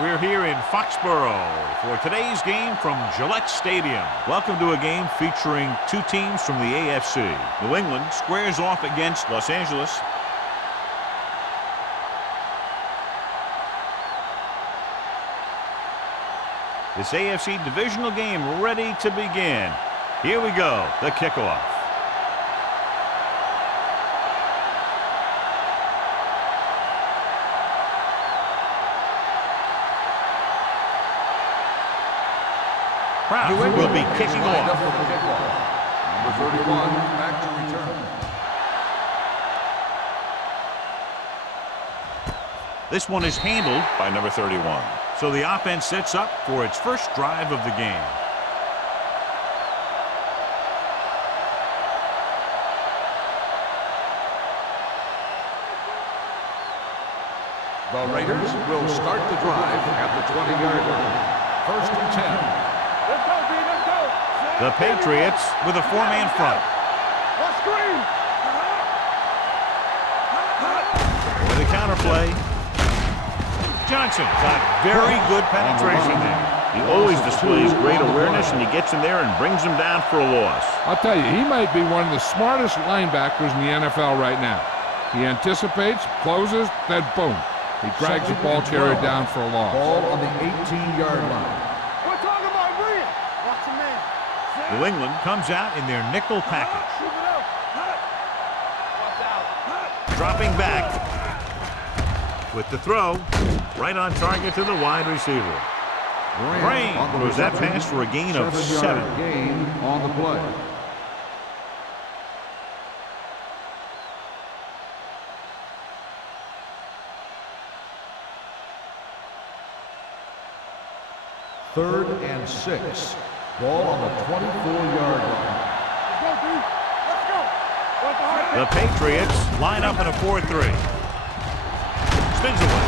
We're here in Foxborough for today's game from Gillette Stadium. Welcome to a game featuring two teams from the AFC. New England squares off against Los Angeles. This AFC Divisional game ready to begin. Here we go, the kickoff. Brown will be kicking off. Number 31, back to return. This one is handled by number 31. So the offense sets up for its first drive of the game. The Raiders will start the drive at the 20-yard line. First and 10. Let's go, B, let's go. The Patriots with a four-man front. What screen? With a counterplay. Johnson got very good penetration there. He always displays great awareness, and he gets in there and brings him down for a loss. I'll tell you, he might be one of the smartest linebackers in the NFL right now. He anticipates, closes, then boom. He drags the ball carrier down for a loss. Ball on the 18-yard line. We're talking about brilliant. Watch the man. New England comes out in their nickel package. Dropping back with the throw, right on target to the wide receiver. Green throws that pass for a gain of 7. Gain on the play. Third and 6. Ball on the 24-yard line. Let's go. The Patriots line up in a 4-3. Spins away.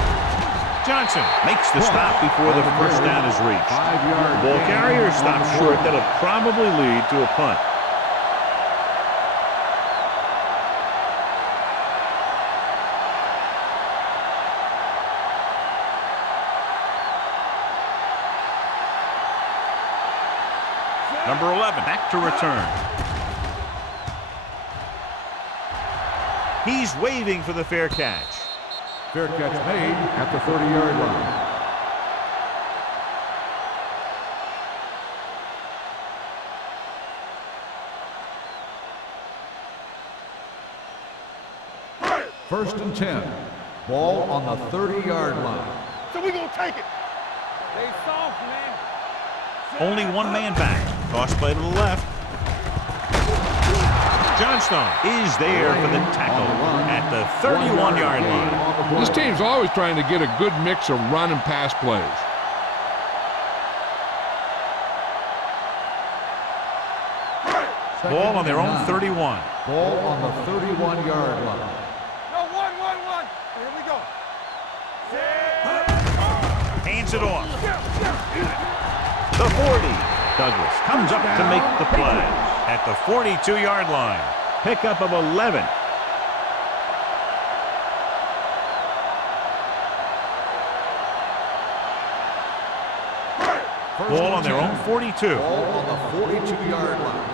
Johnson makes the stop before the first down is reached. 5-yard Ball carrier stops short. That'll probably lead to a punt. Number 11 back to return. He's waving for the fair catch. Fair catch made at the 30-yard line. First and 10. Ball on the 30-yard line. So we gonna take it. Stay soft, man. Only one man back. Toss play to the left. Johnstone is there for the tackle at the 31-yard line. This team's always trying to get a good mix of run and pass plays. Ball on their own 31. Ball on the 31-yard line. No, one. Here we go. Hands it off. The 40. Douglas comes up to make the play at the 42-yard line. Pickup of 11. Ball on their own 42. Ball on the 42-yard line.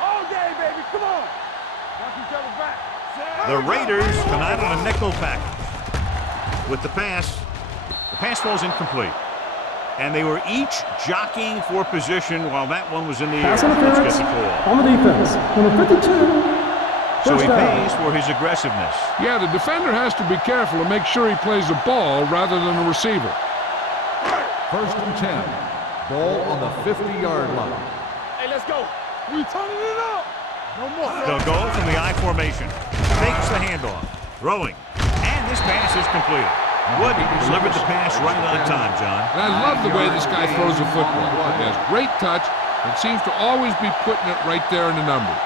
All day, baby. Come on. Watch each other's back. The Raiders come out on a nickel package. With the pass falls incomplete. And they were each jockeying for position while that one was in the air. Pass interference Let's get the call. on the defense. Number 52. So he First down. pays for his aggressiveness. Yeah, the defender has to be careful to make sure he plays the ball rather than the receiver. First and 10. Ball on the 50-yard line. Hey, let's go. We turning it up. No more. They'll go from the I formation. Fakes the handoff. Throwing. And this pass is completed. Wood delivered the pass right on time, John. And I love the way this guy throws the football. He has great touch and seems to always be putting it right there in the number.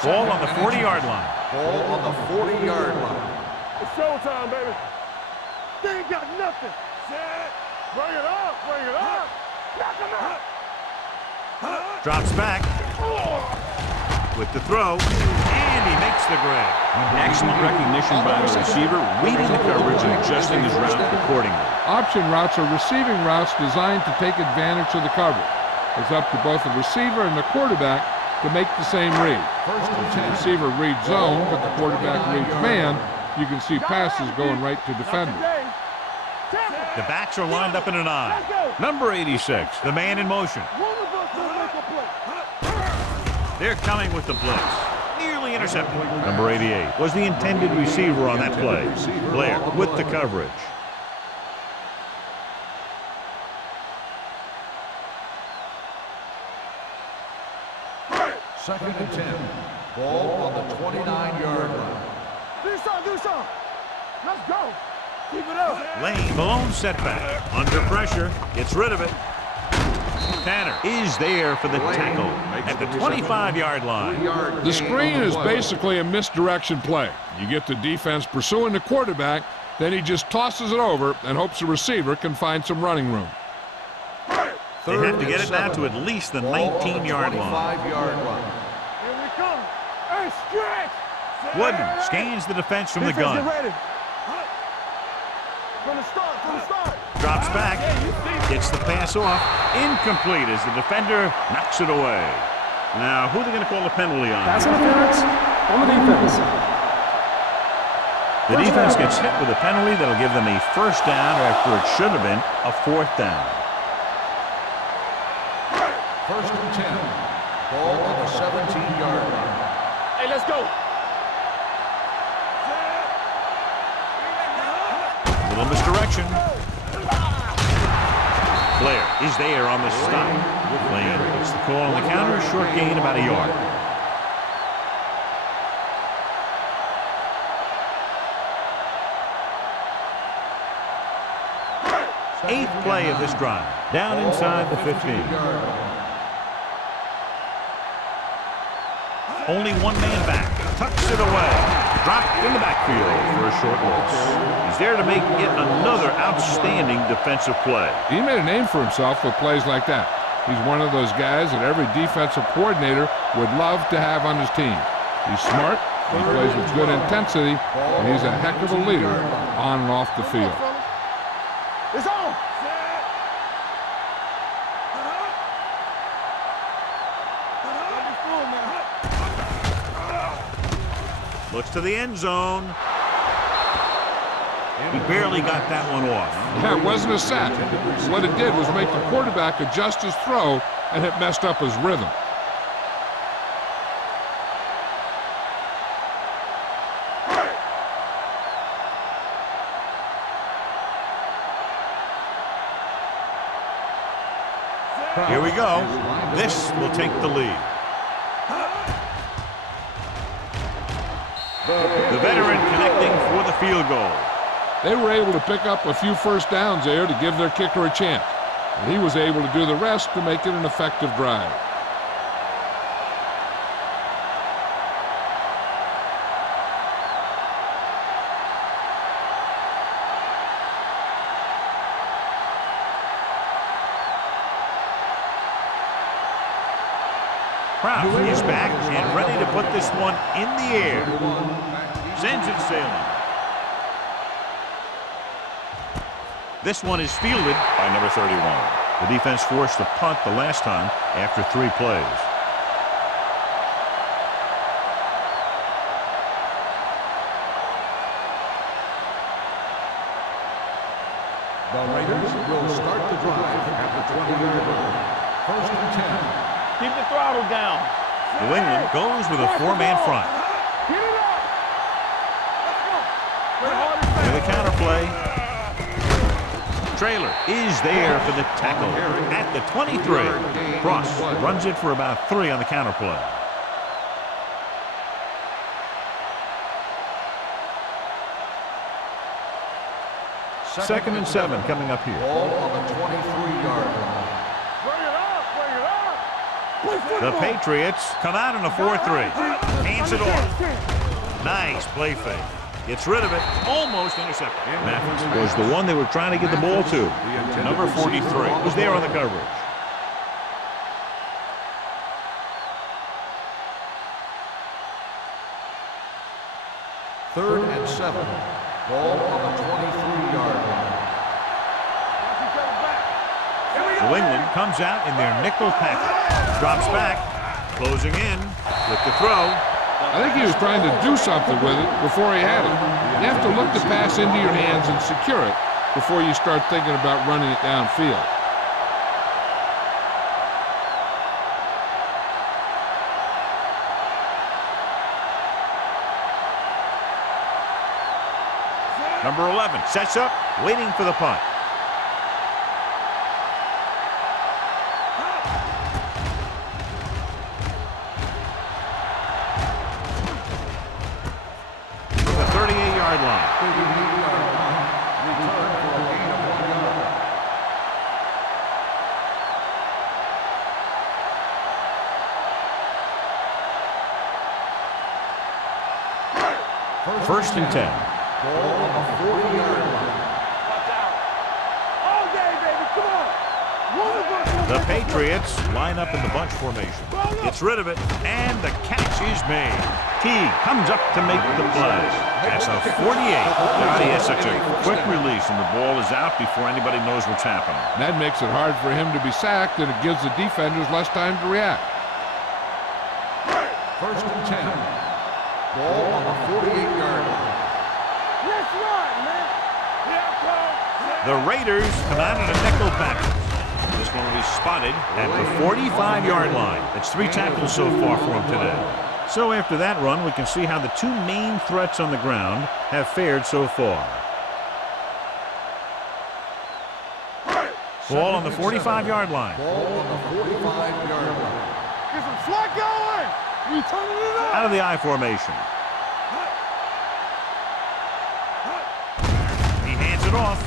Ball on the 40-yard line. Ball on the 40-yard line. It's showtime, baby. They ain't got nothing. Bring it up. Knock him out. Drops back with the throw, and he makes the grab. Excellent recognition by the receiver, reading the coverage and adjusting his route accordingly. Option routes are receiving routes designed to take advantage of the coverage. It's up to both the receiver and the quarterback to make the same read. If the receiver reads zone, but the quarterback reads man, you can see passes going right to defenders. The backs are lined up in an eye. Number 86, the man in motion. They're coming with the blitz. Nearly intercepted. Number 88 was the intended receiver on that play. Blair with the coverage. Second and 10. Ball on the 29-yard line. Do something. Let's go. Keep it up. Lane, Malone setback. Under pressure, gets rid of it. Tanner is there for the tackle at the 25-yard line. The screen is basically a misdirection play. You get the defense pursuing the quarterback, then he just tosses it over and hopes the receiver can find some running room. They have to get it down to at least the 19-yard line. Here we come. Hey, stretch. Wooden scans the defense from the gun. Get ready. From the start. Drops back, gets the pass off, incomplete as the defender knocks it away. Now, who are they going to call a penalty on? Pass interference on the defense. The defense gets hit with a penalty that'll give them a first down after it should have been a fourth down. First and 10. Ball on the 17-yard line. Hey, let's go. Little misdirection. Blair is there on the stop. Lane gets the call on the counter. Short gain about a yard. Eighth play of this drive. Down inside the 15. Only one man back. Tucks it away. Dropped in the backfield for a short loss. He's there to make it another outstanding defensive play. He made a name for himself with plays like that. He's one of those guys that every defensive coordinator would love to have on his team. He's smart, he plays with good intensity, and he's a heck of a leader on and off the field. It's on. Looks to the end zone. He barely got that one off. Yeah, it wasn't a sack. What it did was make the quarterback adjust his throw, and it messed up his rhythm. Here we go. This will take the lead. The veteran connecting for the field goal. They were able to pick up a few first downs there to give their kicker a chance. And he was able to do the rest to make it an effective drive. Kraft is back and ready to put this one in the air. Sends it sailing. This one is fielded by number 31. The defense forced a punt the last time after 3 plays. The Raiders will start the drive at the 20-yard line. First and 10. Keep the throttle down. New England goes with a 4-man front. Get it up. Let's go. With a counter play. Trailer is there for the tackle at the 23. Cross runs it for about 3 on the counter play. Second and 7 coming up here. Ball on the 23-yard line. Bring it up. The Patriots come out in a 4-3. Hands it off. Nice play fake. Gets rid of it. Almost intercepted. Mathis was the one they were trying to get the ball to. Number 43 was there on the coverage. 3rd and 7. Ball on the 23-yard line. New England comes out in their nickel package. Drops back, closing in with the throw. I think he was trying to do something with it before he had it. You have to look the pass into your hands and secure it before you start thinking about running it downfield. Number 11 sets up, waiting for the punt. From the 38-yard line. 38-yard line. Return for a gain of 1 yard. First and 10. Ball on the 40-yard line. Watch out. All day, baby. Come on. The Patriots line up in the bunch formation. Gets rid of it, and the catch is made. T comes up to make the play. That's a 48. God, he has such a quick release, and the ball is out before anybody knows what's happening. That makes it hard for him to be sacked, and it gives the defenders less time to react. First and 10. Ball on the 48-yard line. Let's run, man. The Raiders come out in a nickel package. This one will be spotted at the 45-yard line. That's 3 tackles so far for him today. So after that run, we can see how the 2 main threats on the ground have fared so far. Ball on the 45-yard line. Ball on the 45-yard line. Get some slack going. You turning it up. Out of the I formation. He hands it off.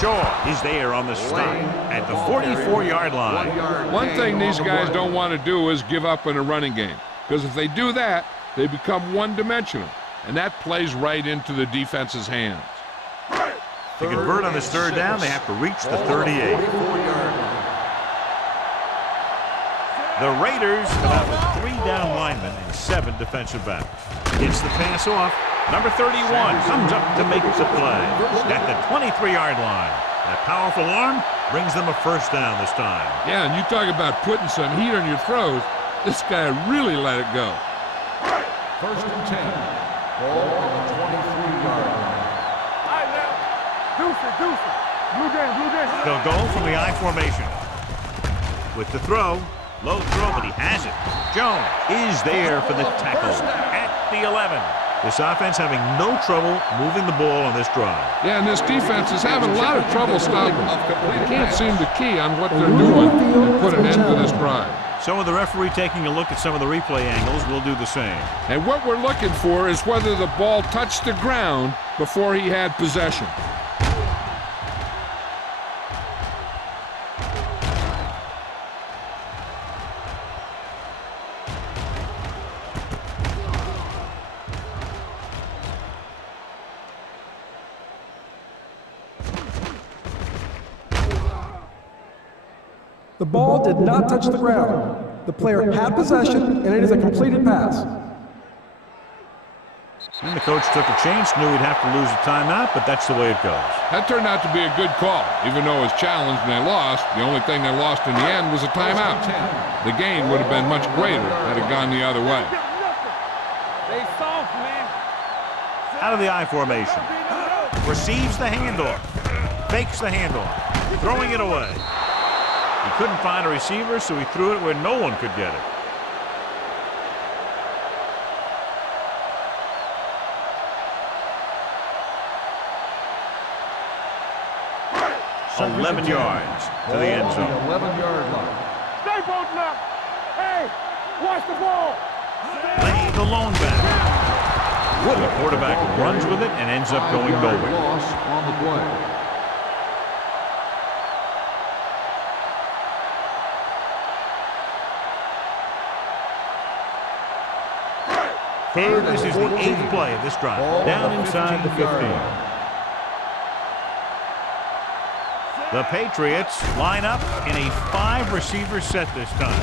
Shaw is there on the stop at the 44-yard line. One thing these guys don't want to do is give up in a running game, because if they do that, they become one-dimensional, and that plays right into the defense's hands. To convert on this 3rd down, they have to reach the 38. The Raiders come out with 3 down linemen and 7 defensive backs. Gets the pass off. Number 31 comes up to make the play at the 23-yard line. That powerful arm brings them a first down this time. Yeah, and you talk about putting some heat on your throws. This guy really let it go. First and 10. Ball on the 23-yard line. All right, now. Deuce it. Blue game. They'll go from the I formation. With the throw, low throw, but he has it. Jones is there for the tackle at the 11. This offense having no trouble moving the ball on this drive. Yeah, and this defense is having a lot of trouble stopping. They can't seem to key on what they're doing and put an end to this drive. So with the referee taking a look at some of the replay angles, we'll do the same. And what we're looking for is whether the ball touched the ground before he had possession. The ball did not touch the ground. The player had possession, and it is a completed pass. And the coach took a chance, knew he'd have to lose a timeout, but that's the way it goes. That turned out to be a good call. Even though it was challenged and they lost, the only thing they lost in the end was a timeout. The gain would have been much greater had it gone the other way. They soft, man. Out of the I formation. Receives the handoff. Fakes the handoff. Throwing it away. He couldn't find a receiver, so he threw it where no one could get it. So 11 yards to the end zone. 11-yard line. Stay bolting up. Hey, watch the ball. Play the lone back. The quarterback runs with it and ends up going nowhere. Loss on the play. And this is the 8th play of this drive. Down inside the 15. The Patriots line up in a 5-receiver set this time.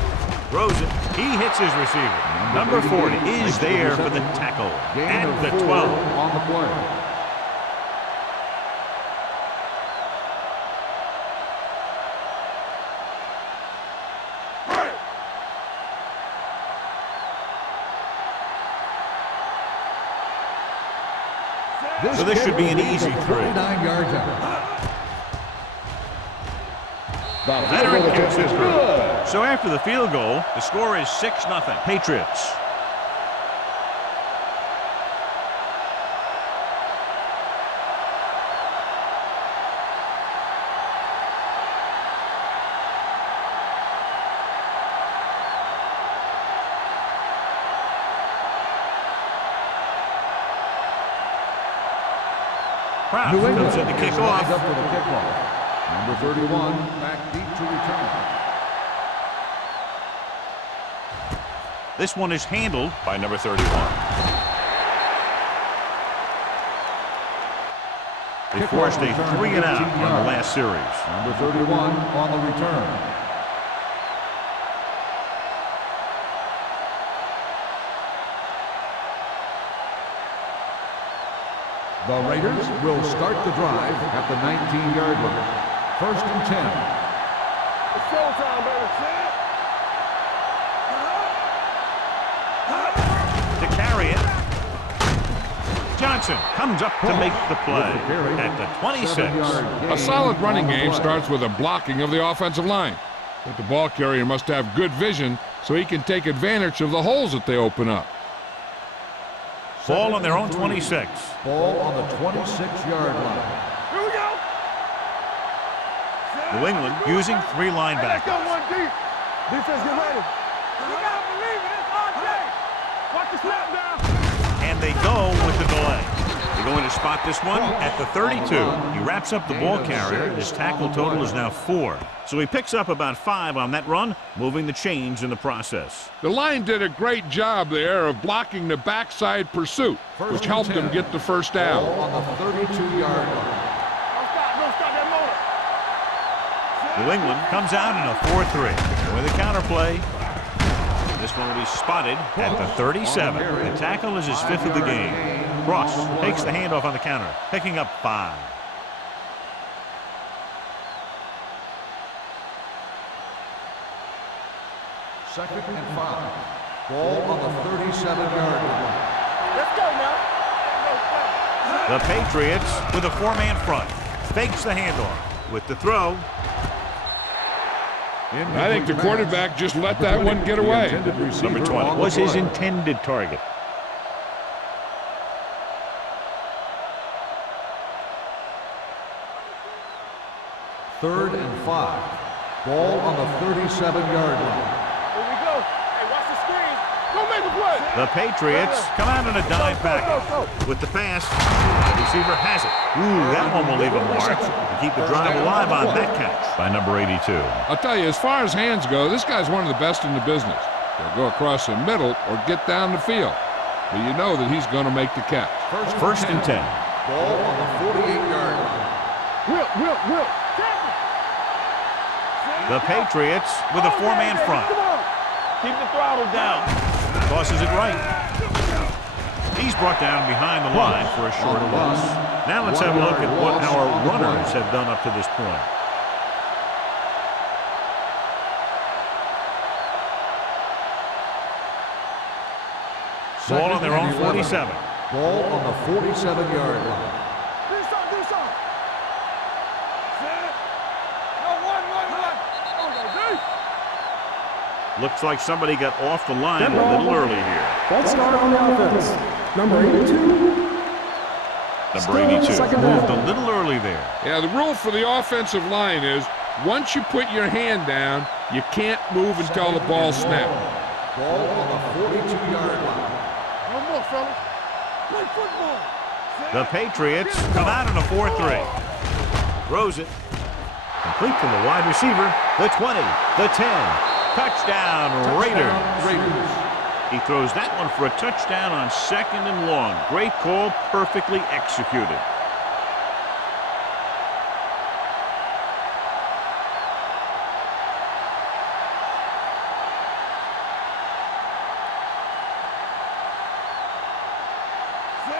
Throws it. He hits his receiver. Number 40 is there for the tackle at the 12. On the play. So this should be an easy 3. 49 yards out. Veteran kicks it through. So after the field goal, the score is 6-0. Patriots. Kraft comes in to kick off. Up for the kickoff. Number 31, back deep to return. This one is handled by number 31. They forced a 3-and-out on the last series. Number 31 on the return. The Raiders will start the drive at the 19-yard line. 1st and 10. It's showtime, baby. To carry it. Johnson comes up to make the play at the 26. A solid running game starts with a blocking of the offensive line. But the ball carrier must have good vision so he can take advantage of the holes that they open up. Ball on their own 26. Ball on the 26-yard line. Here we go. New England using 3 Hey, let's linebackers. go one deep. Defense, get ready. You gotta believe it. It's RJ. Watch the snap down. And they go with the delay. They're going to spot this one at the 32. He wraps up the ball carrier. His tackle total is now 4. So he picks up about 5 on that run, moving the chains in the process. The line did a great job there of blocking the backside pursuit, which helped them get the first down. Ball on the 32-yard line. Don't stop that motor. New England comes out in a 4-3. With a counterplay. This one will be spotted at the 37. The tackle is his 5th of the game. Cross takes the handoff on the counter, picking up 5. Second and 5. Ball on the 37-yard line. Let's go now. The Patriots with a 4-man front. Fakes the handoff with the throw. I think the quarterback just let that one get away. Number 20 was his intended target. Third and 5. Ball on the 37-yard line. Here we go. Hey, watch the screen. Go make a play. The Patriots come out on a dive back with the pass. The receiver has it. Ooh, that one will leave a mark and keep the drive alive on that catch by number 82. I'll tell you, as far as hands go, this guy's one of the best in the business. He'll go across the middle or get down the field. But you know that he's going to make the catch. First and 10. Ball on the 48-yard line. Will. The Patriots with a 4-man front. Come on. Keep the throttle down. Tosses it right. He's brought down behind the line for a short loss. Now let's have a look at what our runners have done up to this point. Ball on their own 47. Ball on the 47-yard line. Do something. Set. No, one. Looks like somebody got off the line a little early here. False start on the offense. Number 82. Number 82 moved a little early there. Yeah, the rule for the offensive line is once you put your hand down, you can't move until the ball snaps. Ball on the 42-yard line. One more, fellas. Play football. The Patriots come out in a 4-3. Throws it. Complete from the wide receiver. The 20, the 10. Touchdown, Raiders. He throws that one for a touchdown on 2nd and long. Great call, perfectly executed.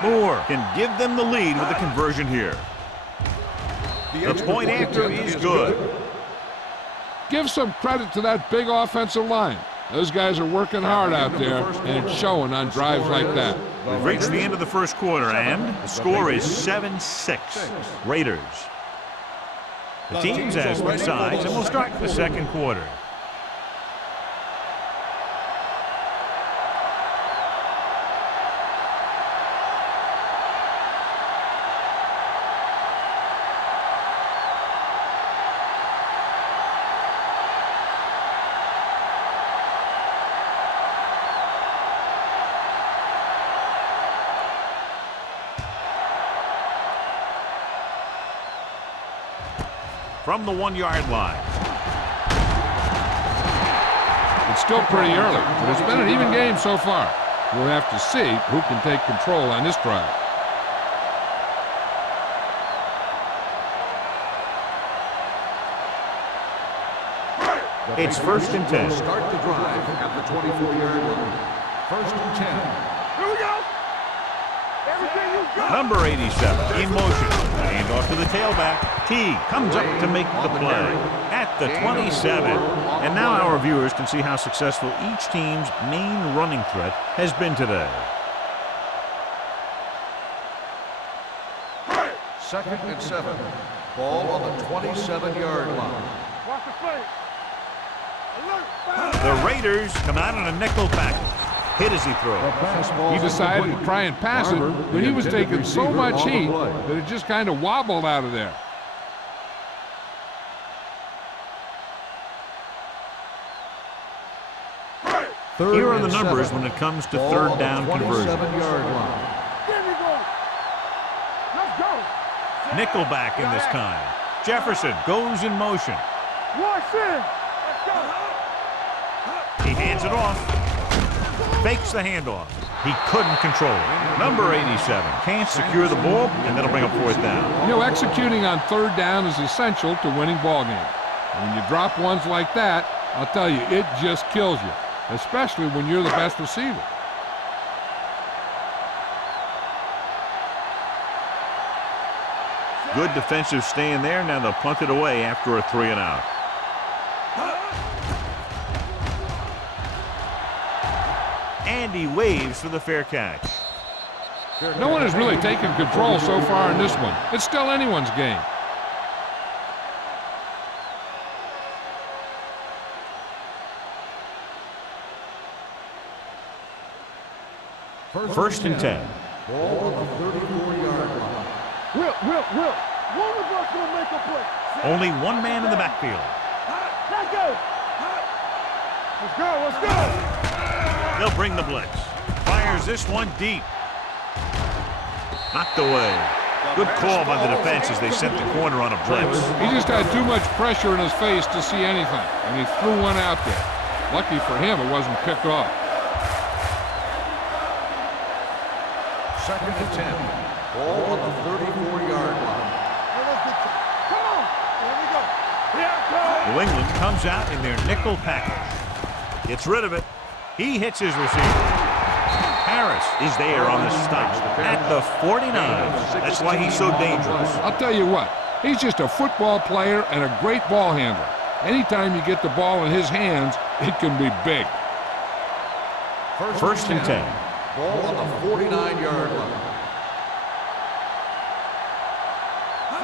Moore can give them the lead with the conversion here. The point after is good. Give some credit to that big offensive line. Those guys are working hard out there, and it's showing on drives like that. We've reached the end of the first quarter, and the score is 7-6. Raiders. The teams have switched sides, and we'll start the second quarter. From the 1-yard line. It's still pretty early, but it's been an even game so far. We'll have to see who can take control on this drive. It's 1st and 10. Start the drive at the 24-yard line. 1st and 10. Here we go. Everything you got. Number 87 in motion. Hand off to the tailback. T comes up to make the play at the 27. And now our viewers can see how successful each team's main running threat has been today. 2nd and 7. Ball on the 27-yard line. Watch the play. Alert. The Raiders come out in a nickel package. Hit as he throws. He decided to try and pass it, but he was taking so much heat that it just kind of wobbled out of there. Here are the numbers when it comes to third down conversions. There we go. Let's go. Nickelback in this time. Jefferson goes in motion. Watch in. Let's go. He hands it off. Fakes the handoff. He couldn't control it. Number 87 can't secure the ball, and that'll bring up 4th down. You know, executing on third down is essential to winning ball games. When you drop ones like that, I'll tell you, it just kills you, especially when you're the best receiver. Good defensive stand there. Now they'll punt it away after a 3-and-out. And he waves for the fair catch. No one has really taken control so far in this one. It's still anyone's game. First and 10. Ball on the 34-yard line. Will. One of us will make a play. Only one man in the backfield. Let's go. Let's go. They'll bring the blitz. Fires this one deep. Knocked away. Good call by the defense as they sent the corner on a blitz. He just had too much pressure in his face to see anything, and he threw one out there. Lucky for him, it wasn't picked off. 2nd and 10. Ball on the 34-yard line. Come on. Here we go. New England comes out in their nickel package. Gets rid of it. He hits his receiver. Harris is there on the stop at the 49. That's why he's so dangerous. I'll tell you what, he's just a football player and a great ball handler. Anytime you get the ball in his hands, it can be big. 1st and 10. Ball on the 49-yard line.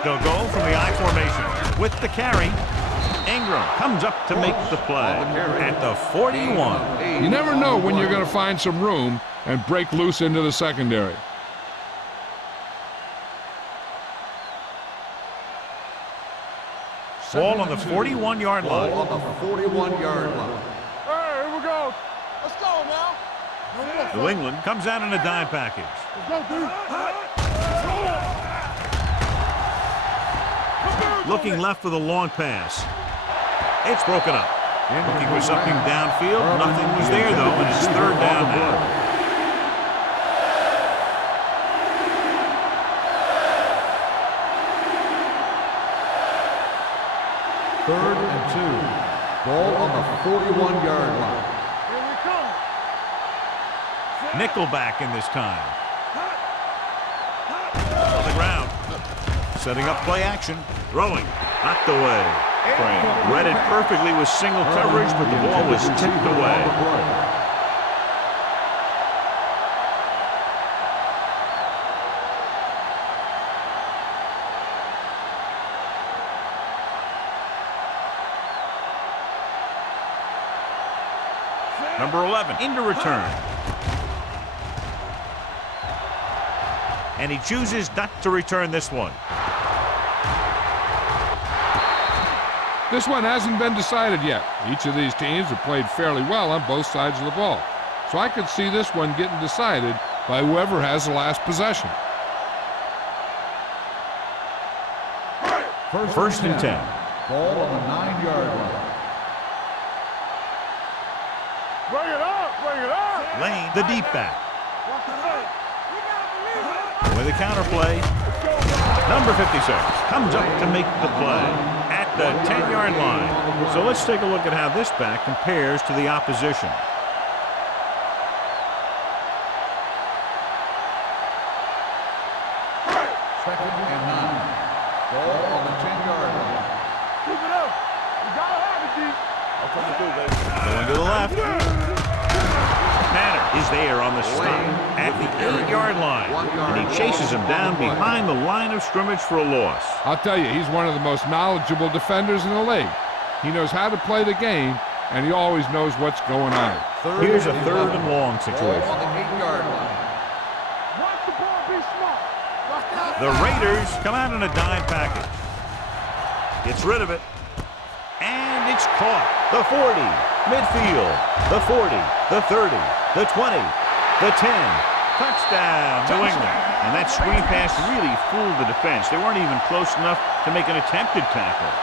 They'll go from the I formation with the carry. Ingram comes up to make the play at the 41. You never know when you're going to find some room and break loose into the secondary. Ball on the 41-yard line. Ball on the 41-yard line. Hey, here we go. Let's go now. New England comes out in a dime package. Let's go, dude. Looking left for the long pass. It's broken up. Looking for something downfield. Nothing was there, though, and it's 3rd down now. Third and 2. Ball on the 41-yard line. Here we come. Nickelback in this time. Setting up play action. Throwing. Knocked away. Crane read it perfectly with single coverage, but the ball was tipped away. Number 11 into return. And he chooses not to return this one. This one hasn't been decided yet. Each of these teams have played fairly well on both sides of the ball. So I could see this one getting decided by whoever has the last possession. First and 10. Ball on the 9-yard line. Bring it up, bring it up. Lane, the deep back. With a counter play. Number 56 comes up to make the play at the 10-yard line. So let's take a look at how this back compares to the opposition. Second and 9. Ball on the 10-yard line. Keep it up. You gotta have it, D. I'll come through, baby. Going to the left. Manner is there on the stop at the 8-yard line. And he chases him down behind the line of scrimmage for a loss. I'll tell you, he's one of the most knowledgeable defenders in the league. He knows how to play the game, and he always knows what's going on. Here's a 3rd and long situation. Ball on the 8-yard line. Watch the ball, be smart. The Raiders come out in a dime package. Gets rid of it. And it's caught. The 40, midfield, the 40, the 30, the 20, the 10. Touchdown, New England. And that screen pass really fooled the defense. They weren't even close enough to make an attempted tackle.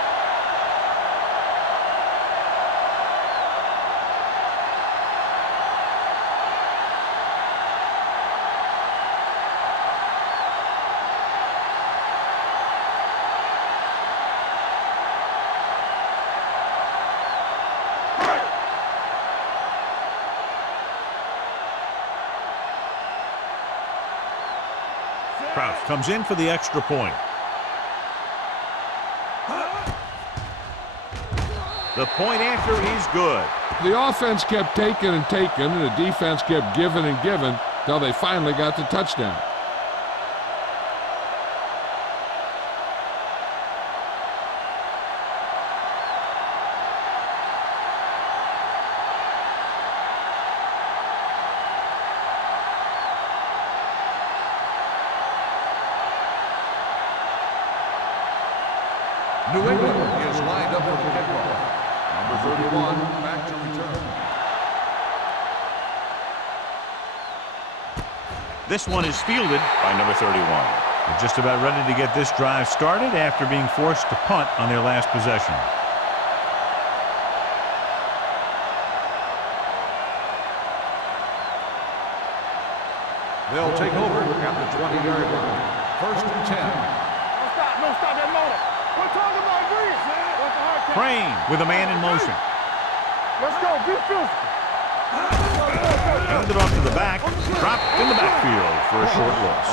Crouch comes in for the extra point. The point after is good. The offense kept taking and taking, and the defense kept giving and giving till they finally got the touchdown. New England is lined up for the kickoff. Number 31 back to return. This one is fielded by number 31. They're just about ready to get this drive started after being forced to punt on their last possession. They'll take over at the 20-yard line. First and 10. No stop that motor. We're talking about Green. What's the hard catch? Crane with a man in motion. Let's go, be physical. Handed off to the back, dropped in the backfield for a short loss.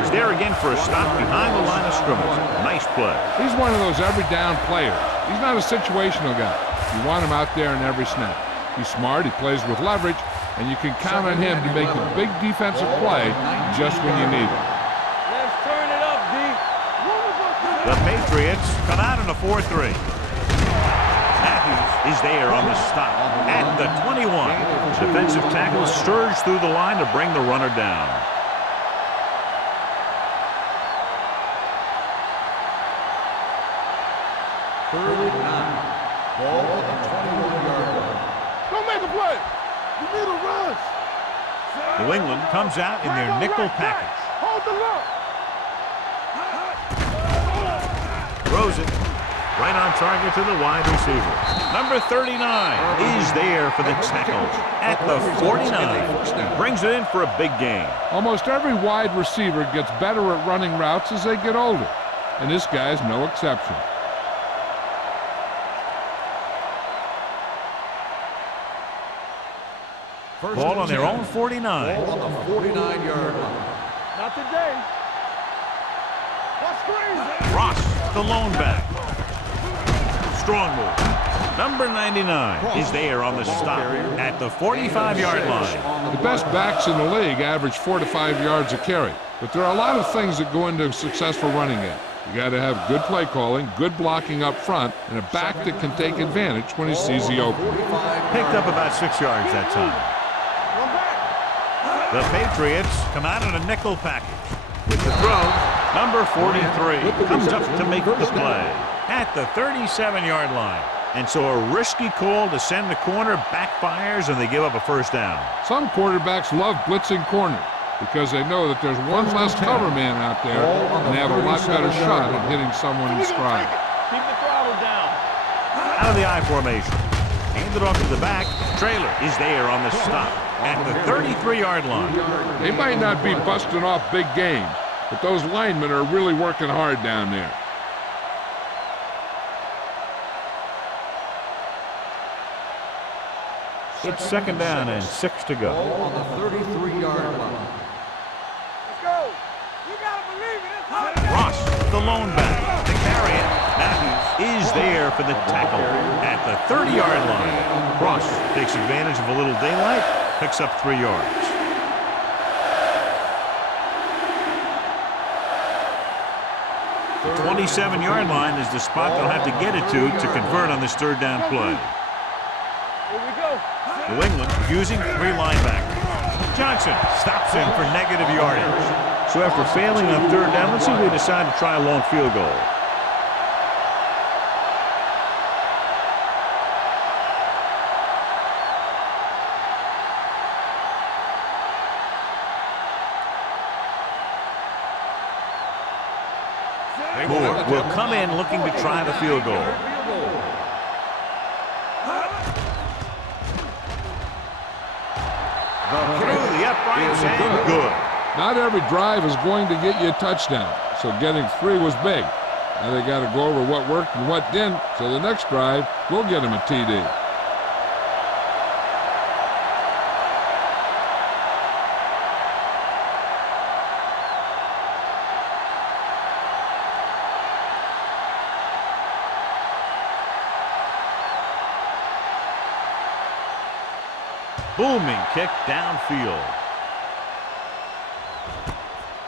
He's there again for a stop behind the line of scrimmage. Nice play. He's one of those every down players. He's not a situational guy. You want him out there in every snap. He's smart, he plays with leverage, and you can count on him to make the big defensive play just when you need it. Let's turn it up, D. The Patriots come out in a 4-3. Matthews is there on the stop at the 21. Defensive tackle surged through the line to bring the runner down. Third and 9. Ball on the 21-yard line. Don't make a play. You need a rush. New England comes out in their nickel package. Hold the look. Throws it right on target to the wide receiver. Number 39 is there for the tackle at the 49. He brings it in for a big gain. Almost every wide receiver gets better at running routes as they get older, and this guy's no exception. Ball on their own 49. Ball on the 49-yard line. Not today. Ross, the lone back. Strong move. Number 99 is there on the stop at the 45-yard line. The best backs in the league average 4 to 5 yards a carry, but there are a lot of things that go into a successful running game. You got to have good play calling, good blocking up front, and a back that can take advantage when he sees the opening. Picked up about 6 yards that time. The Patriots come out in a nickel package. With the throw, number 43 comes up to make the play at the 37-yard line. And so a risky call to send the corner backfires, and they give up a first down. Some quarterbacks love blitzing corners because they know that there's one less cover man out there, and they have a lot better shot at hitting someone in stride. Keep the throttle down. Out of the I formation. Handed off to the back. Trailer is there on the stop at the 33-yard line. They might not be busting off big games, but those linemen are really working hard down there. It's second down and 6 to go. Ball on the 33-yard line. Let's go. You gotta believe it. Ross, the lone back, to carry it. Matthews is there for the tackle at the 30-yard line. Ross takes advantage of a little daylight, picks up 3 yards. The 27-yard line is the spot they'll have to get it to convert on this third down play. Here we go. New England using 3 linebackers. Johnson stops him for negative yardage. So after failing on third down, let's see if they decide to try a long field goal. Moore will come in looking to try the field goal. Through the uprights and good. Not every drive is going to get you a touchdown, so getting 3 was big. Now they got to go over what worked and what didn't, so the next drive will get him a TD. Booming kick downfield.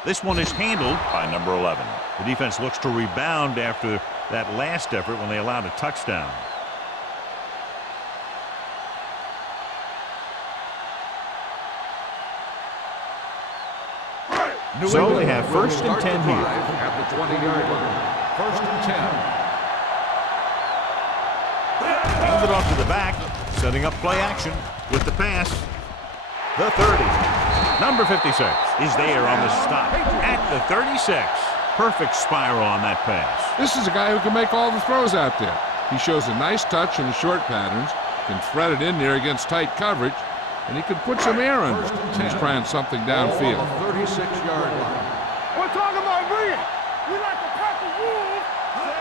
This one is handled by number 11. The defense looks to rebound after that last effort when they allowed a touchdown. So they have first and 10 here. At the 20-yard line. First and 10. Handed off to the back, setting up play action with the pass. The 30. Number 56 is there on the stop at the 36. Perfect spiral on that pass. This is a guy who can make all the throws out there. He shows a nice touch in the short patterns, can thread it in there against tight coverage, and he can put some air under it when he's trying something downfield. 36-yard line. We're talking about bringing. We like to cut the rules.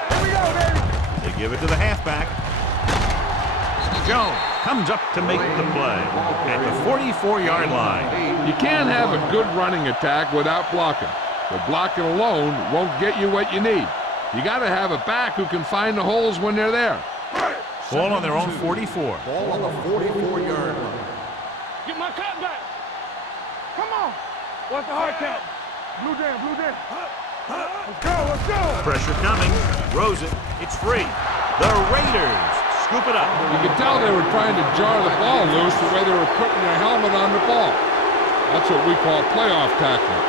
Here we go, baby. They give it to the halfback. Jones comes up to make the play at the 44-yard line. You can't have a good running attack without blocking. But blocking alone won't get you what you need. You got to have a back who can find the holes when they're there. Ball on their own 44. Ball on the 44-yard line. Get my cut back. Come on. What's the hard count? Blue down, blue down. Let's go, let's go. Pressure coming. Throws it. It's free. The Raiders scoop it up. You could tell they were trying to jar the ball loose the way they were putting their helmet on the ball. That's what we call playoff tackling.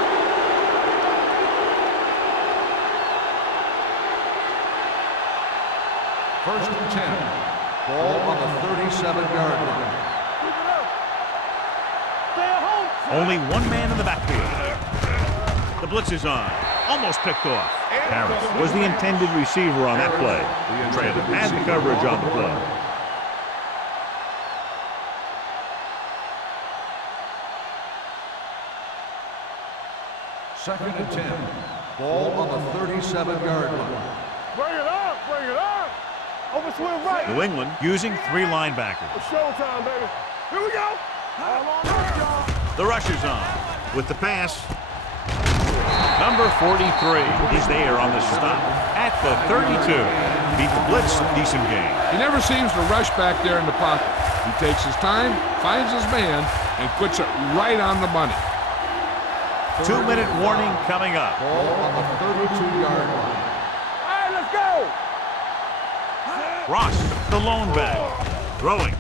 First and 10. Ball on the 37-yard line. Only one man in the backfield. The blitz is on. Almost picked off. Harris was the intended receiver on that play. Trailer had the coverage on the play. Second and 10. Ball on the 37-yard line. Bring it up, bring it up. Over swing right. New England using 3 linebackers. It's showtime, baby. Here we go. All on us, y'all. The rush is on with the pass. Number 43 is there on the stop at the 32. Beat the blitz, decent game. He never seems to rush back there in the pocket. He takes his time, finds his man, and puts it right on the money. 2-minute warning coming up. Ball on the 32-yard line. All right, let's go. Ross, the lone back, throwing.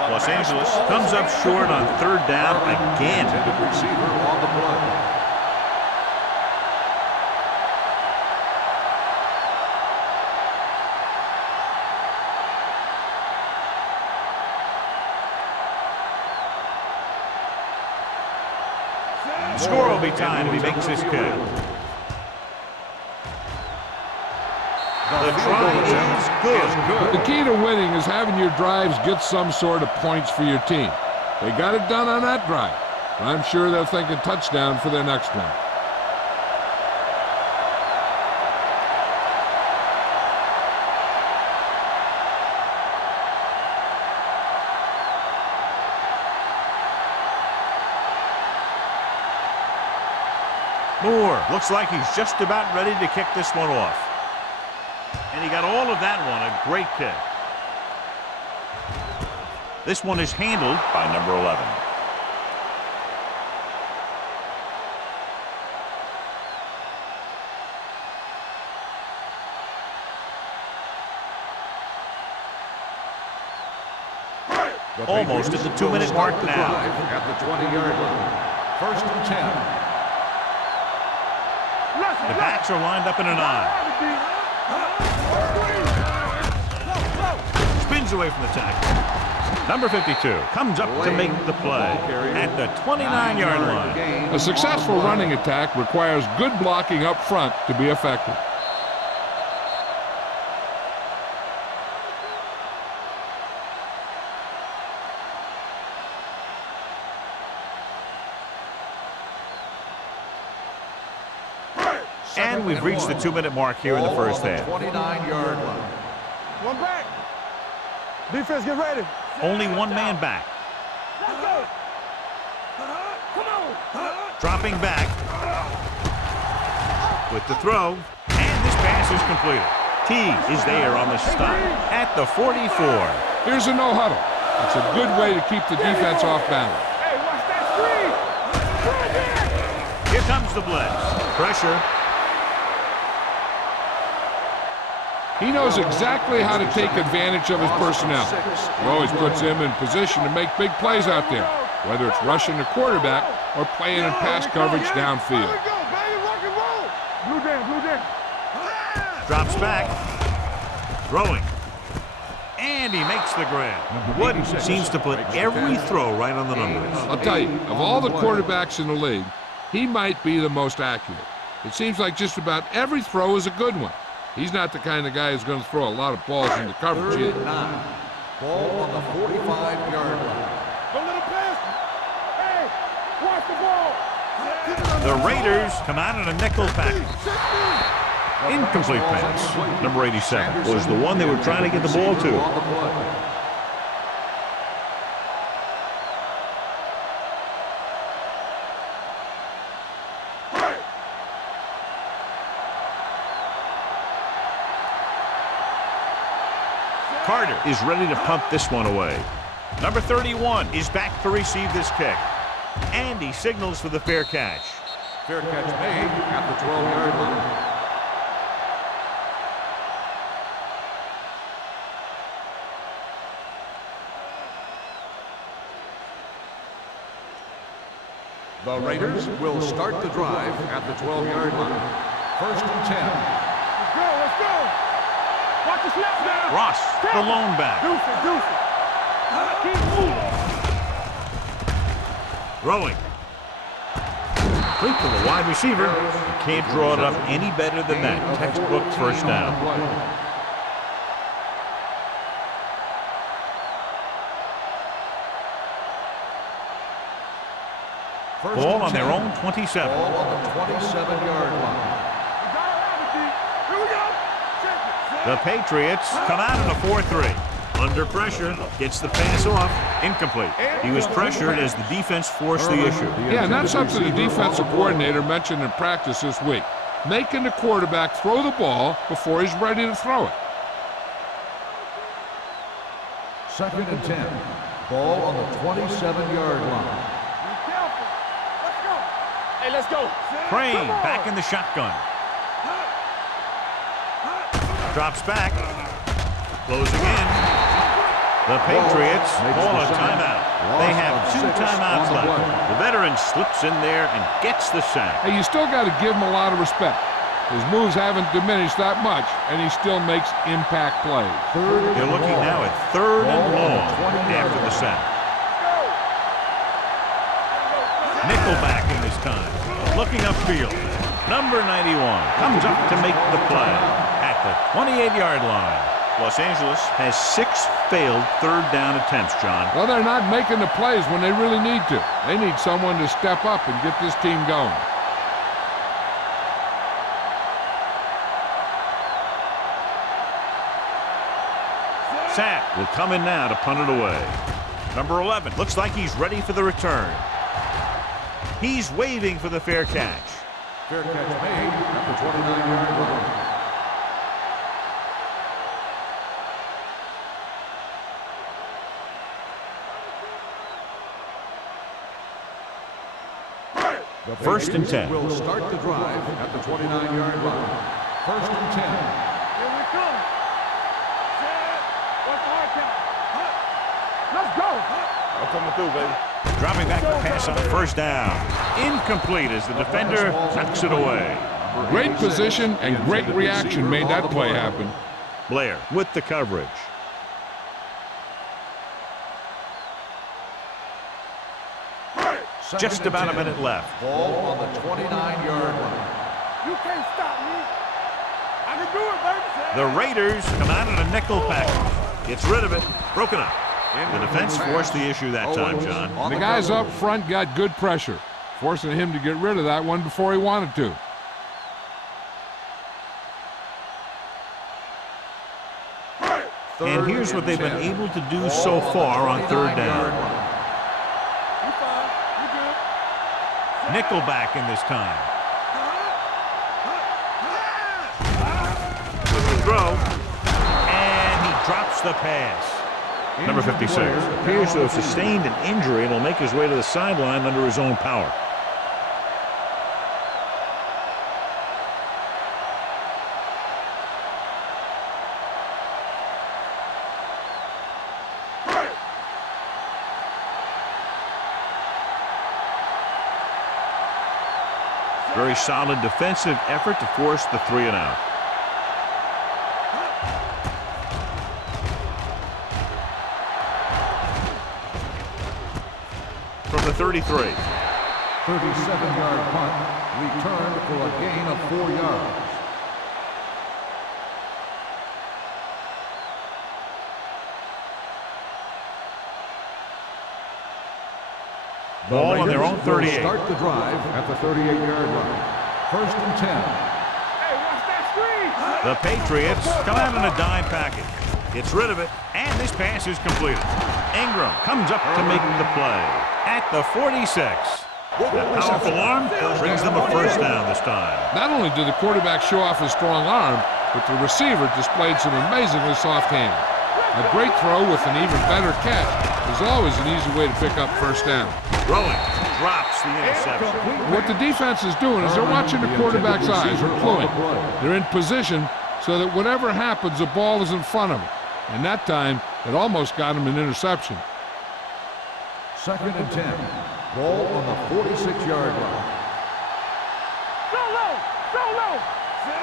Los Angeles comes up short on 3rd down again. Intended receiver on the play. The score will be tied if he makes this kick. The try is good. The key to winning is having your drives get some sort of points for your team. They got it done on that drive. I'm sure they'll think a touchdown for their next one. Moore looks like he's just about ready to kick this one off. And he got all of that one, a great kick. This one is handled by number 11. Almost at the 2-minute mark now. At the 20-yard line. 1st and 10. The backs are lined up in an I. Spins away from the tackle. Number 52 comes up to make the play at the 29-yard line. A successful running attack requires good blocking up front to be effective. And we've reached the 2-minute mark here in the first half. 29-yard line. One back. Defense, get ready. Only one man back. Let's go. Come on. Dropping back with the throw. And this pass is completed. T is there on the stop at the 44. Here's a no huddle. It's a good way to keep the defense off balance. Hey, watch that screen. Here comes the blitz. Pressure. He knows exactly how to take advantage of his personnel. He always puts him in position to make big plays out there, whether it's rushing the quarterback or playing in pass coverage downfield. Here we go, baby. Rock and roll. Blue down, blue down. Drops back. Throwing. And he makes the grab. Wood seems to put every throw right on the numbers. I'll tell you, of all the quarterbacks in the league, he might be the most accurate. It seems like just about every throw is a good one. He's not the kind of guy who's going to throw a lot of balls into coverage 3rd either. and 9. Ball on the 45-yard line. Don't let him pass. Hey, watch the ball. The Raiders come out in a nickel package. Incomplete pass. Number 87 was the one they were trying to get the ball to. On the play. Carter is ready to punt this one away. Number 31 is back to receive this kick. And he signals for the fair catch. Fair catch made at the 12-yard line. The Raiders will start the drive at the 12-yard line. 1st and 10. Let's go, let's go. Watch the snap down. Ross, the lone back. Deuce it. Keep moving. Throwing. Quick to the wide receiver. You can't draw it up any better than that. Textbook first down. Ball on their own 27. Ball on the 27-yard line. We got it, Here we go. Check it. The Patriots come out in a 4-3. Under pressure, gets the pass off, incomplete. He was pressured as the defense forced the issue. Yeah, and that's something the defensive coordinator mentioned in practice this week. Making the quarterback throw the ball before he's ready to throw it. 2nd and 10. Ball on the 27-yard line. Be careful. Let's go. Hey, let's go. Crane back in the shotgun. Drops back. Closing in. The Patriots call a timeout. They have 2 timeouts left. The veteran slips in there and gets the sack. Hey, you still got to give him a lot of respect. His moves haven't diminished that much, and he still makes impact plays. They're looking now at 3rd and long after the sack. Nickelback in this time. Looking upfield. Number 91 comes up to make the play at the 28-yard line. Los Angeles has 6 failed 3rd down attempts, John. Well, they're not making the plays when they really need to. They need someone to step up and get this team going. Sack will come in now to punt it away. Number 11 looks like he's ready for the return. He's waving for the fair catch. Fair catch made at the 29-yard line. The 1st and 10. Will start the drive at the 29-yard line. 1st and 10. Here we come. Set. What's the hard count? Let's go. I'm coming through, baby. Dropping back the pass on 1st down. Incomplete as the defender knocks it away. Great position and great reaction made that play happen. Blair with the coverage. Just about a minute left. Ball on the 29-yard line. You can't stop me. I can do it, baby. The Raiders come out in a nickel package. Gets rid of it. Broken up. The defense forced the issue that time, John. The guys up front got good pressure, forcing him to get rid of that one before he wanted to. And here's what they've been able to do so far on 3rd down. You fine. You good. Nickelback in this time. With the throw. And he drops the pass. Number 56 appears to have sustained an injury and will make his way to the sideline under his own power. Very solid defensive effort to force the 3 and out. From the 33. 37-yard punt, returned for a gain of 4 yards. Ball on their own 38. Start the drive at the 38-yard line. 1st and 10. Hey, watch that screen. The Patriots come out in a dime package. Gets rid of it, and this pass is completed. Ingram comes up to make the play at the 46. That powerful arm brings them a 1st down this time. Not only did the quarterback show off his strong arm, but the receiver displayed some amazingly soft hands. A great throw with an even better catch is always an easy way to pick up 1st down. Throwing, drops the interception. What the defense is doing is they're watching the quarterback's eyes. They're cluing. They're in position so that whatever happens, the ball is in front of them. And that time, it almost got him an interception. 2nd and 10. Ball on the 46-yard line. Go low. Go low.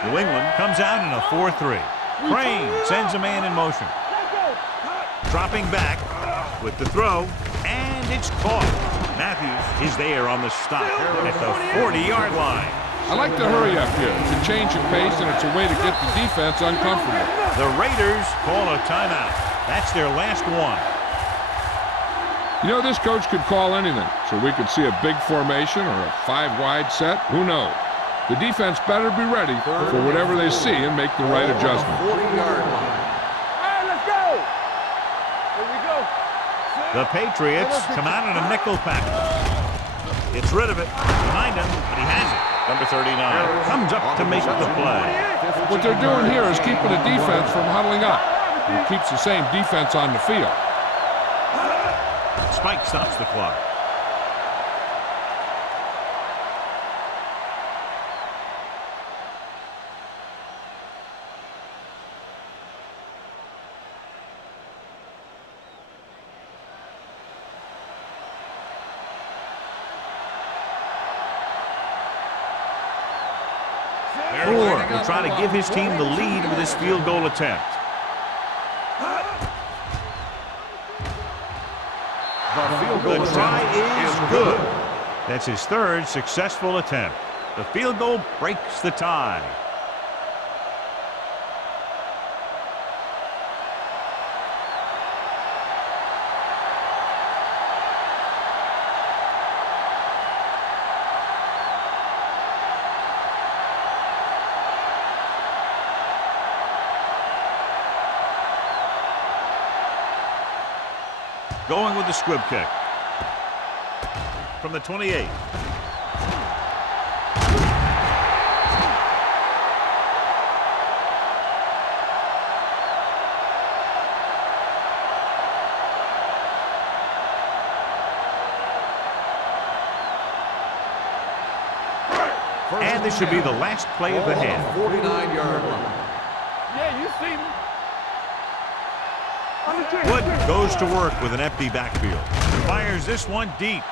New England comes out in a 4-3. Crane sends a man in motion. Let's go. Dropping back with the throw, and it's caught. Matthews is there on the stop at the 40-yard line. I like to hurry up here. It's a change of pace, and it's a way to get the defense uncomfortable. The Raiders call a timeout. That's their last one. You know, this coach could call anything, so we could see a big formation or a 5-wide set. Who knows? The defense better be ready for whatever they see and make the right adjustment. 40-yard line. All right, let's go. The Patriots come out in a nickel package. Gets rid of it. Behind him, but he has it. Number 39 comes up to make the play. What they're doing here is keeping the defense from huddling up. It keeps the same defense on the field. Spike stops the clock. Moore will try to give his team the lead with this field goal attempt. The try is good. That's his third successful attempt. The field goal breaks the tie. Going with the squib kick. From the 28. And this should be the last play of the half. 49-yard line. Yeah, you see me. Wood goes to work with an empty backfield. Fires this one deep.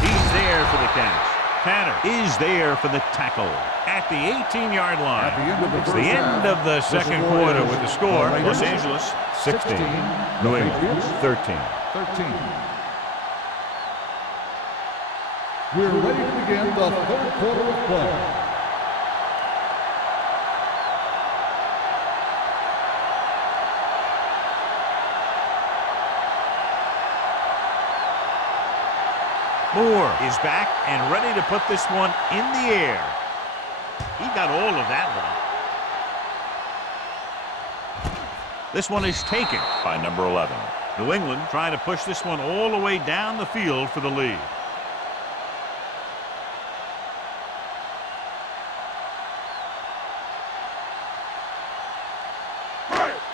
He's there for the catch. Tanner is there for the tackle at the 18-yard line. It's the end of the second quarter with the score. Los Angeles 16, New England 13. We're ready to begin the third quarter of play. Moore is back and ready to put this one in the air. He got all of that one. This one is taken by number 11. New England trying to push this one all the way down the field for the lead.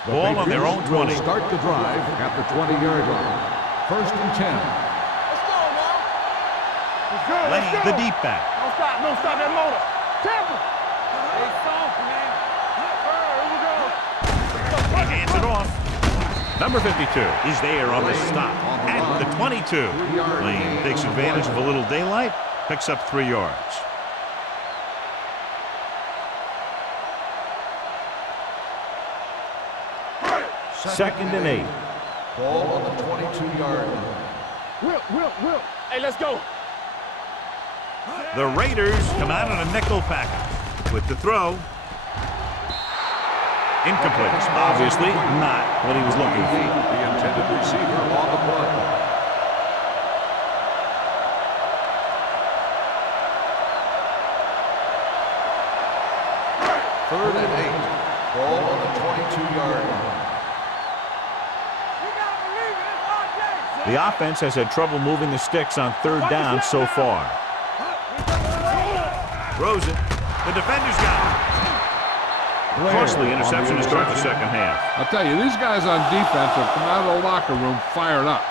Ball on their own 20. Start the drive at the 20-yard line. 1st and 10. Laying the deep back. Don't stop that motor. Tampa. Hey, soft, man. He hands it off. Number 52 is there on the stop at the 22. Lane takes advantage of a little daylight, picks up 3 yards. Second and 8. Ball on the 22-yard line. Will. Hey, let's go. The Raiders come out in a nickel package with the throw. Incomplete. Obviously not what he was looking for. The intended receiver on the play. Third and 8. Ball on the 22-yard line. The offense has had trouble moving the sticks on 3rd down so far. Throws it. The defender's got it. Costly interception to start the second half. I'll tell you, these guys on defense have come out of the locker room fired up.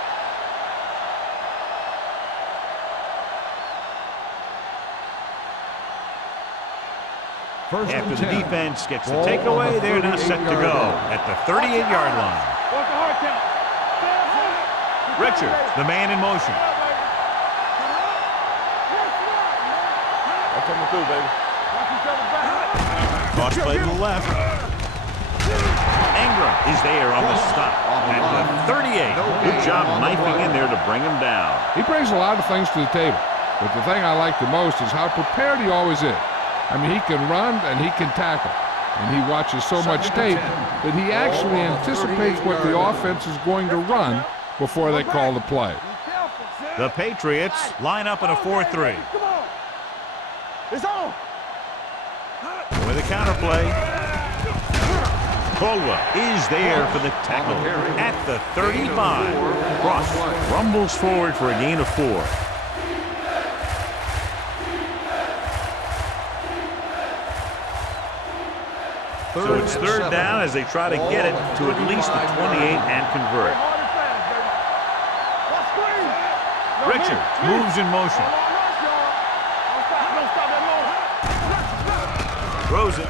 After the defense gets the takeaway, they're now set to go at the 38-yard line. What's the hard count? Richards, the man in motion. That's coming through, baby. Cross play to the left. Ingram is there on the stop at the 38. Good job knifing in there to bring him down. He brings a lot of things to the table, but the thing I like the most is how prepared he always is. I mean, he can run and he can tackle, and he watches so much tape that he actually anticipates what the offense is going to run before they call the play. The Patriots line up in a 4-3. Come on. It's on. With a counter play. Caldwell is there for the tackle at the 35. Cross rumbles forward for a gain of 4. So it's third down as they try to get it to at least the 28 and convert. Richard moves in motion. Throws it.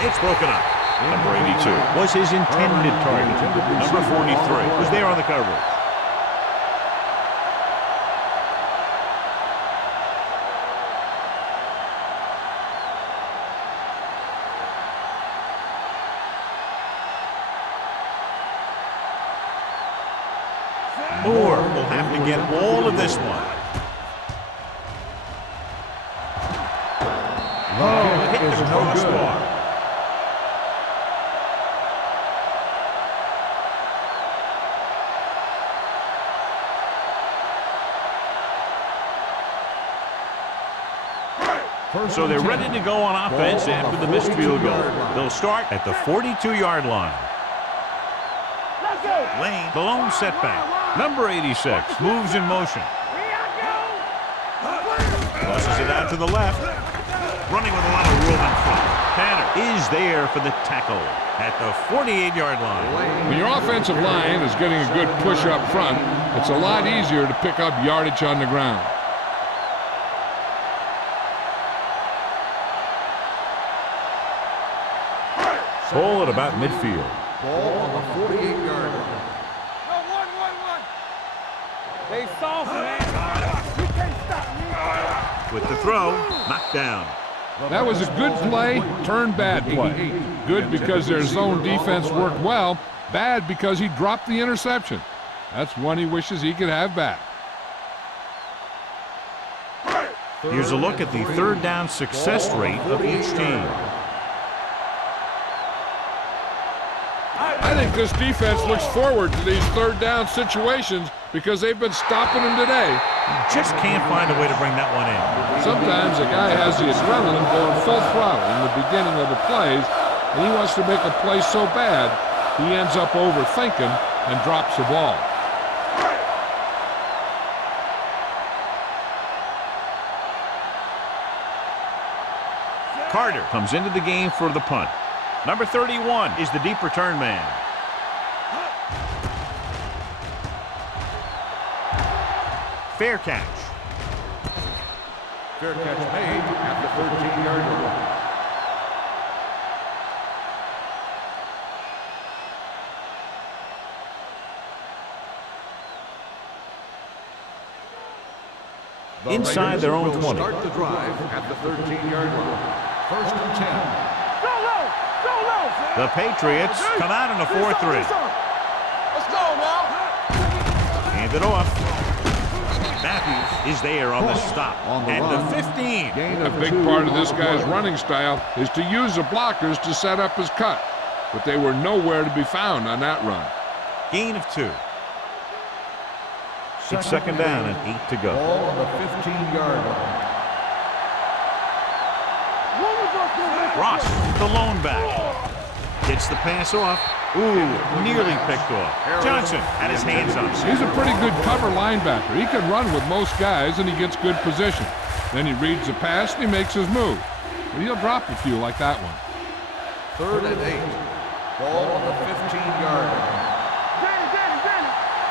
It's broken up. Number 82 was his intended target. Number 43 was there on the coverage. Moore will have to get all of this one. Hit the crossbar. So they're ready to go on offense after the missed field goal. They'll start at the 42-yard line. Lane, the lone setback. Number 86 moves in motion. Tosses it out to the left. Running with a lot of room in front. Tanner is there for the tackle at the 48-yard line. When your offensive line is getting a good push up front, it's a lot easier to pick up yardage on the ground. Ball at about midfield. Ball on the 48-yard line. They soft, man. You can't stop me. With the throw, knocked down. That was a good play, turned bad play. Good because their zone defense worked well, bad because he dropped the interception. That's one he wishes he could have back. Here's a look at the third down success rate of each team. I think this defense looks forward to these third down situations because they've been stopping them today. Just can't find a way to bring that one in. Sometimes a guy has the adrenaline going full throttle in the beginning of the plays, and he wants to make a play so bad, he ends up overthinking and drops the ball. Carter comes into the game for the punt. Number 31 is the deep return man. Fair catch. Fair catch made at the 13-yard line. Inside their own 20. Start the drive at the 13-yard line. First and 10. The Patriots come out in a 4-3. Let's go now. Hand it off. Matthews is there on the stop at the 15. A big part of this guy's running style is to use the blockers to set up his cut, but they were nowhere to be found on that run. Gain of 2. It's second down and 8 to go. Ball on the 15-yard line. Ross, the lone back. Gets the pass off. Ooh, nearly picked off. Johnson had his hands on it. He's a pretty good cover linebacker. He can run with most guys, and he gets good position. Then he reads the pass, and he makes his move. But he'll drop a few like that one. Third and 8. Ball on the 15-yard line.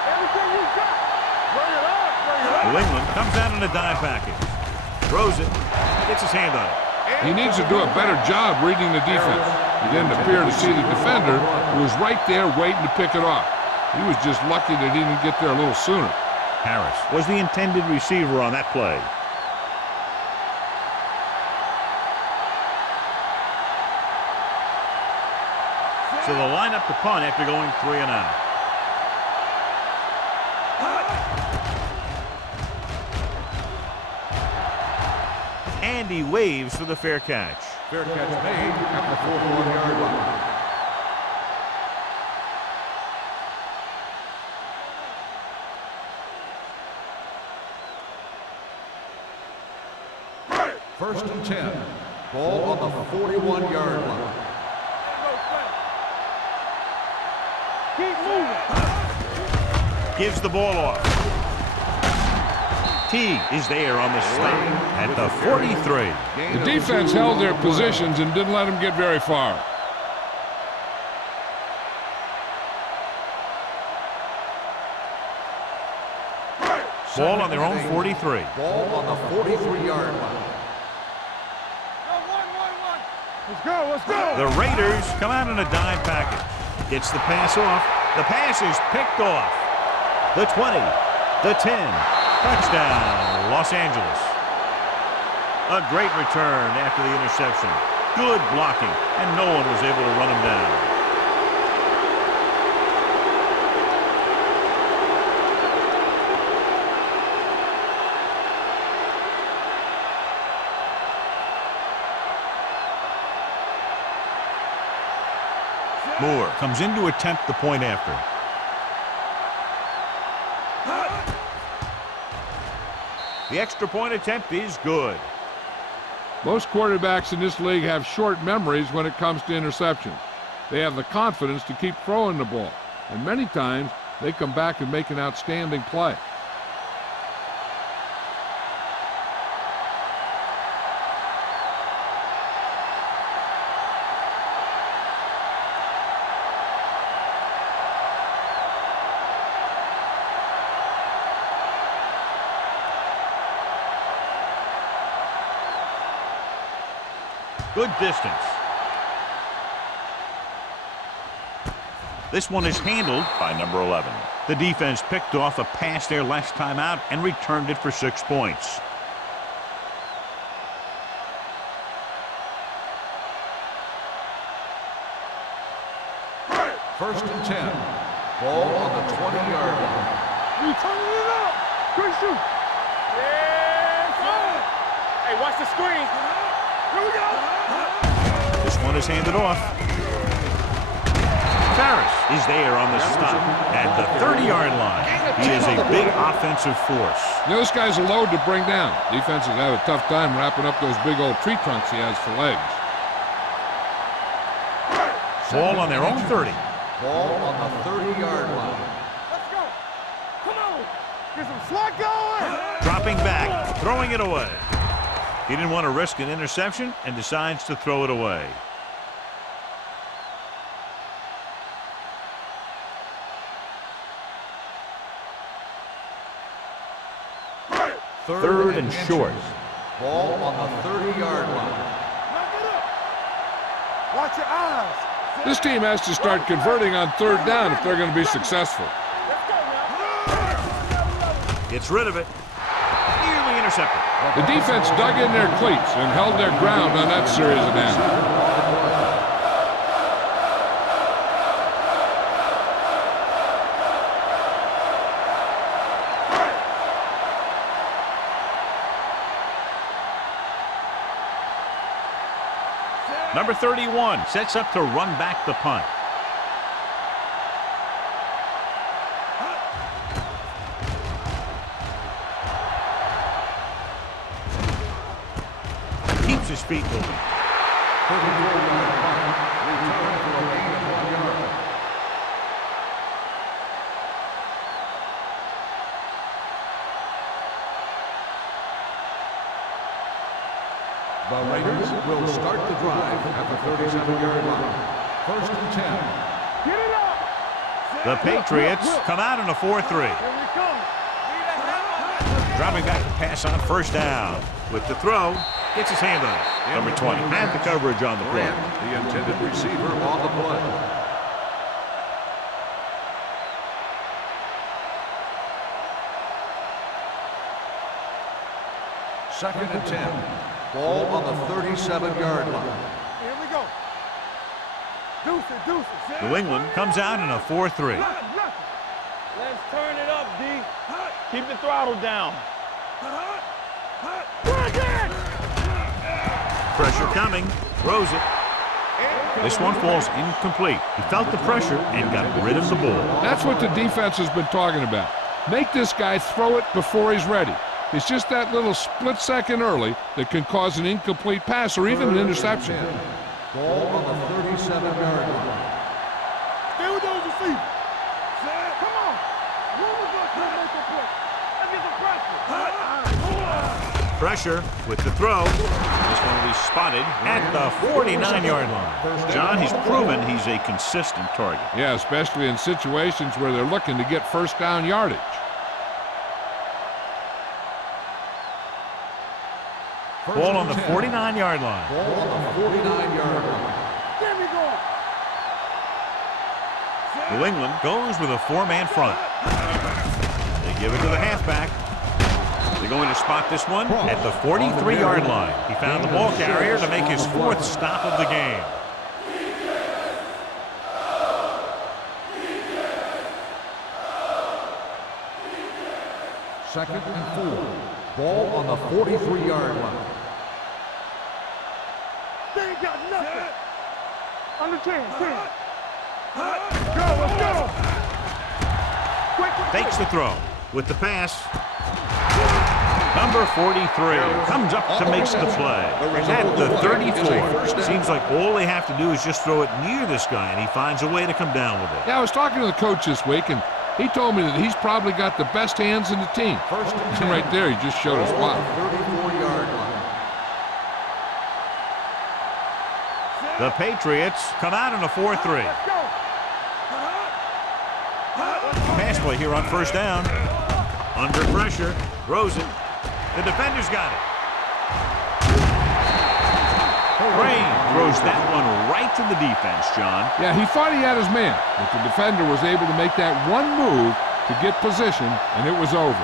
Everything you got. Bring it up. England comes out in a dive package. Throws it. Gets his hand on it. He needs to do a better job reading the defense. He didn't appear to see the defender, who was right there waiting to pick it off. He was just lucky that he didn't get there a little sooner. Harris was the intended receiver on that play. So they'll line up to punt after going 3 and out. And he waves for the fair catch. Fair catch made at the 41-yard line. First and 10. Ball on the 41-yard line. gives the ball off. T is there on the stop at the 43. The defense held their positions and didn't let them get very far. Ball on their own 43. Ball on the 43-yard line. Let's go, let's go. The Raiders come out in a dime package. Gets the pass off. The pass is picked off. The 20, the 10. Touchdown, Los Angeles. A great return after the interception. Good blocking, and no one was able to run him down. Moore comes in to attempt the point after. The extra point attempt is good. Most quarterbacks in this league have short memories when it comes to interceptions. They have the confidence to keep throwing the ball, and many times they come back and make an outstanding play. Good distance. This one is handled by number 11. The defense picked off a pass their last time out and returned it for 6 points. First and 10. Ball on the 20-yard line. You turning it up. Great shoot. Yes, sir. Hey, watch the screen. Here we go. This one is handed off. Ferris is there on the stop at the 30-yard line. He is a big offensive force. Those guys are load to bring down. Defenses have a tough time wrapping up those big old tree trunks he has for legs. Ball on their own 30. Ball on the 30-yard line. Let's go. Come on. Get some slot going. Dropping back, throwing it away. He didn't want to risk an interception and decides to throw it away. Third and short. Ball on the 30-yard line. Knock it up. Watch your eyes. This team has to start converting on third down if they're going to be successful. Let's go now. Gets rid of it. Nearly intercepted. The defense dug in their cleats and held their ground on that series of downs. Number 31 sets up to run back the punt. Keeps his feet moving. The Raiders will start the drive at the 37-yard line. First and 10. Get it up. The Patriots come out in a 4-3. Here we come. Dropping back to pass on first down. With the throw, gets his hand on it. Number 20 had the coverage on the play. The intended receiver on the play. Second and 10. Ball on the 37-yard line. Here we go. Deuces, deuces. New England comes out in a 4-3. Let's turn it up, D. Keep the throttle down. Pressure coming. Throws it. This one falls incomplete. He felt the pressure and got rid of the ball. That's what the defense has been talking about. Make this guy throw it before he's ready. It's just that little split second early that can cause an incomplete pass or even an interception. Ball on the 37-yard line. Stay with those receivers. Come on. Move Pressure with the throw. This one will be spotted at the 49-yard line. John, he's proven he's a consistent target. Yeah, especially in situations where they're looking to get first down yardage. Ball on the 49-yard line. Ball on the 49-yard line. There we go. New England goes with a four-man front. They give it to the halfback. They're going to spot this one at the 43-yard line. He found the ball carrier to make his fourth stop of the game. Second and 4. Ball on the 43-yard line. They ain't got nothing. Under 10. Go, let's go. Quick. Fakes the throw with the pass. Number 43 comes up to make the play at the 34. Seems like all they have to do is just throw it near this guy, and he finds a way to come down with it. Yeah, I was talking to the coach this week, and he told me that he's probably got the best hands in the team. First and 10. Right there, he just showed us why. 34-yard line. The Patriots come out in a 4-3. Let's go. Pass play here on first down. Under pressure, throws it. The defender's got it. Crane throws that one right to the defense, John. Yeah, he thought he had his man, but the defender was able to make that one move to get position, and it was over.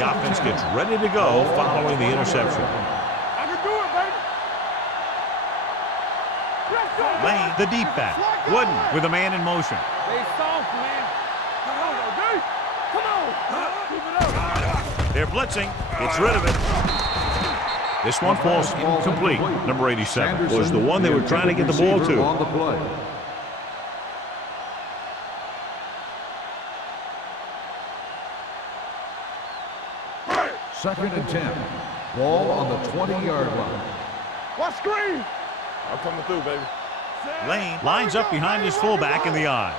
The offense gets ready to go following the interception. I can do it, baby. Let's go. Lane, the deep back. Wooden with a man in motion. They soft, man. Come on, dude. Come on. Keep it up. They're blitzing. Gets rid of it. This one falls incomplete. Number 87 was the one they were trying to get the ball to. On the play. Second and 10. Ball on the 20-yard line. What screen? I'm coming through, baby. Lane lines up behind his fullback in the eye.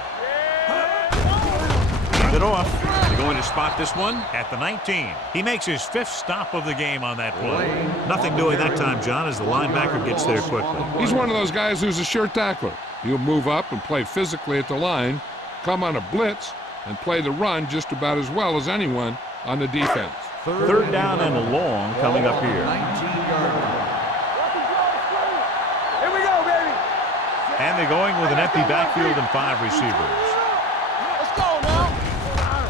Hand it off. They're going to spot this one at the 19. He makes his fifth stop of the game on that play. Nothing doing that time, John, as the linebacker gets there quickly. He's one of those guys who's a sure tackler. He'll move up and play physically at the line, come on a blitz, and play the run just about as well as anyone on the defense. Third down and long coming up here. 19-yard line. Here we go, baby. And they're going with an empty backfield and 5 receivers. Let's go now.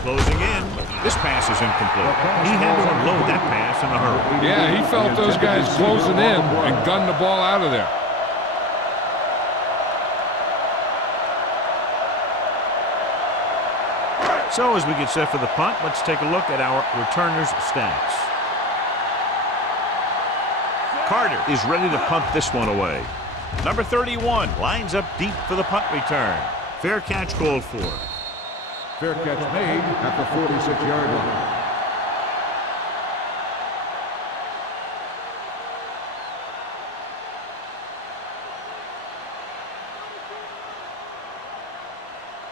Closing in. This pass is incomplete. He had to unload that pass in a hurry. Yeah, he felt those guys closing in and gunned the ball out of there. So as we get set for the punt, let's take a look at our returners' stats. Carter is ready to punt this one away. Number 31 lines up deep for the punt return. Fair catch called for. Fair catch made at the 46-yard line.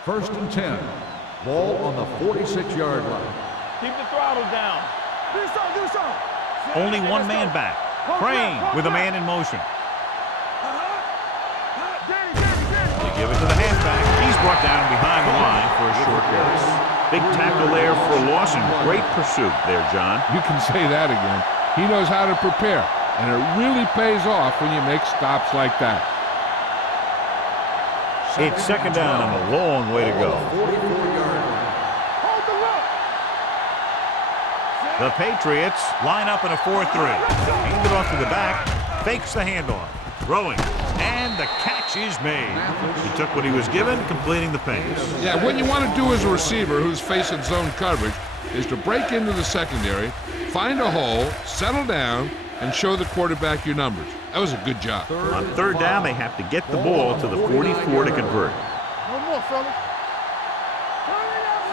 First and 10. Ball on the 46-yard line. Keep the throttle down. Do something. Only one man back. Crane with a man in motion. They give it to the halfback. He's brought down behind the line for a short loss. Big tackle there for loss and great pursuit there, John. You can say that again. He knows how to prepare, and it really pays off when you make stops like that. It's second down and a long way to go. 44-yard line. Hold the rock. The Patriots line up in a 4-3. Hand it off to the back. Fakes the handoff. Throwing. And the catch is made. He took what he was given, completing the pass. Yeah, what you want to do as a receiver who's facing zone coverage is to break into the secondary, find a hole, settle down, and show the quarterback your numbers. That was a good job. On third down, they have to get the ball to the 44 to convert. No more, fella.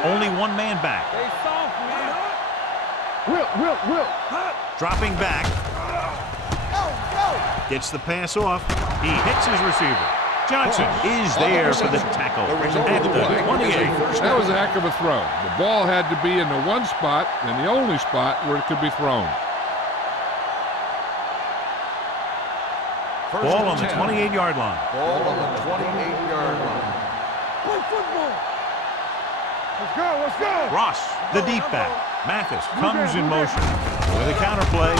Only one man back. They soft, man. Will. Dropping back. Gets the pass off. He hits his receiver. Johnson is there for the tackle at the 28. That was a heck of a throw. The ball had to be in the one spot and the only spot where it could be thrown. Ball on the 28-yard line. Ball on the 28-yard line. Play football. Let's go, let's go. Ross, the deep back. Mathis comes in motion. With a counter play.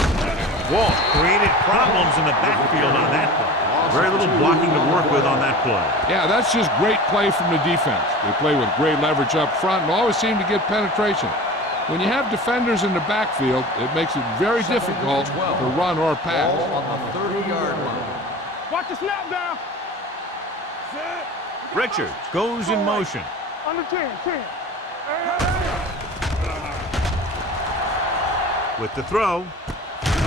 Walt created problems in the backfield on that play. Very little blocking to work with on that play. Yeah, that's just great play from the defense. They play with great leverage up front and always seem to get penetration. When you have defenders in the backfield, it makes it very difficult to run or pass. Ball on the 30-yard line. Watch the snap down. Richards goes in motion. Under 10, 10. With the throw.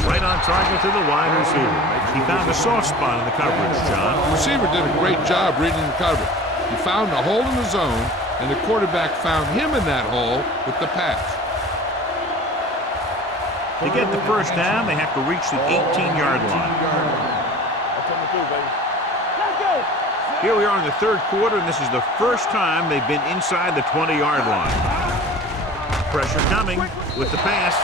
Right on target to the wide receiver. He found a soft spot in the coverage, John. The receiver did a great job reading the coverage. He found a hole in the zone, and the quarterback found him in that hole with the pass. To get the first down, they have to reach the 18-yard line. Here we are in the third quarter, and this is the first time they've been inside the 20-yard line. Pressure coming with the pass.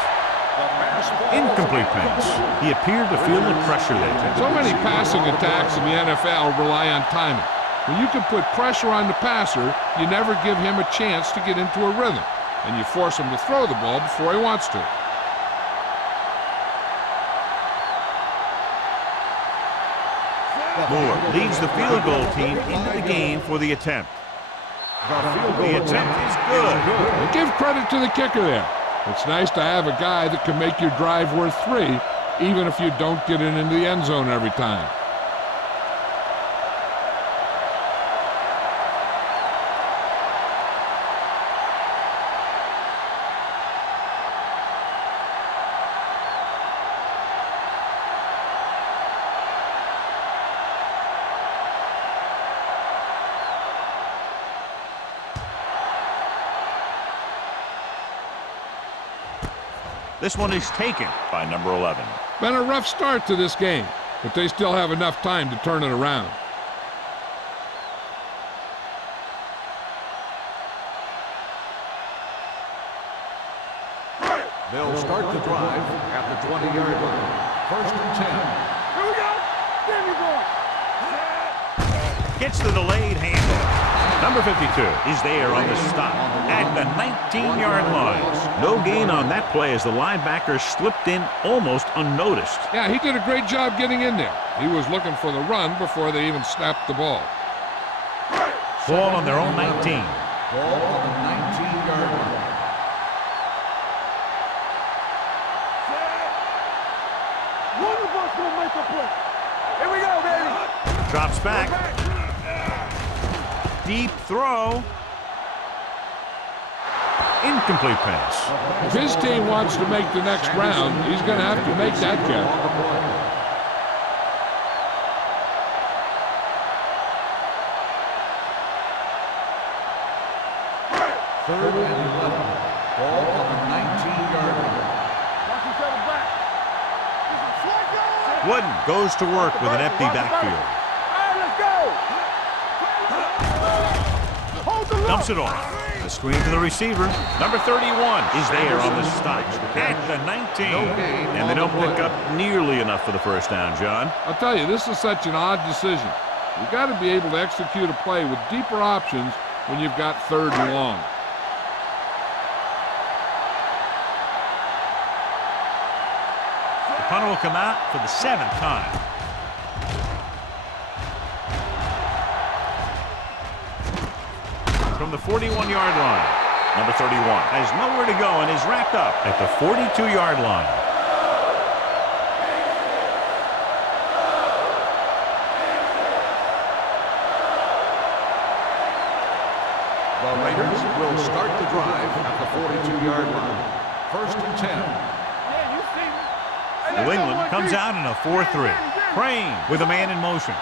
Incomplete pass. He appeared to feel the pressure there. So many passing attacks in the NFL rely on timing. When you can put pressure on the passer, you never give him a chance to get into a rhythm, and you force him to throw the ball before he wants to. Moore leads the field goal team into the game for the attempt. The attempt is good. And give credit to the kicker there. It's nice to have a guy that can make your drive worth 3, even if you don't get it into the end zone every time. This one is taken by number 11. Been a rough start to this game, but they still have enough time to turn it around. They'll start the drive at the 20-yard line. First and 10. Here we go. There you go. Gets the delayed handoff. Number 52 is there on the stop at the 19-yard line. No gain on that play as the linebacker slipped in almost unnoticed. Yeah, he did a great job getting in there. He was looking for the run before they even snapped the ball. Ball on their own 19. Ball on the 19-yard line. One of us will make a play. Here we go, baby. Drops back. Deep throw. Incomplete pass. If his team wants to make the next round, he's going to have to make that catch. Third and 11. Ball on the 19-yard line. Watch each other back. Wooden goes to work with an empty backfield. All right, let's go. Hold the look. Dumps it off. The screen to the receiver. Number 31 is there on the stop at the 19. And they don't pick up nearly enough for the first down, John. I'll tell you, this is such an odd decision. You've got to be able to execute a play with deeper options when you've got third and long. The punter will come out for the 7th time. From the 41-yard line, number 31 has nowhere to go and is wrapped up at the 42-yard line. The Raiders will start the drive at the 42-yard line. First and 10. Yeah, you see me. New England comes out in a 4-3. Crane with a man in motion.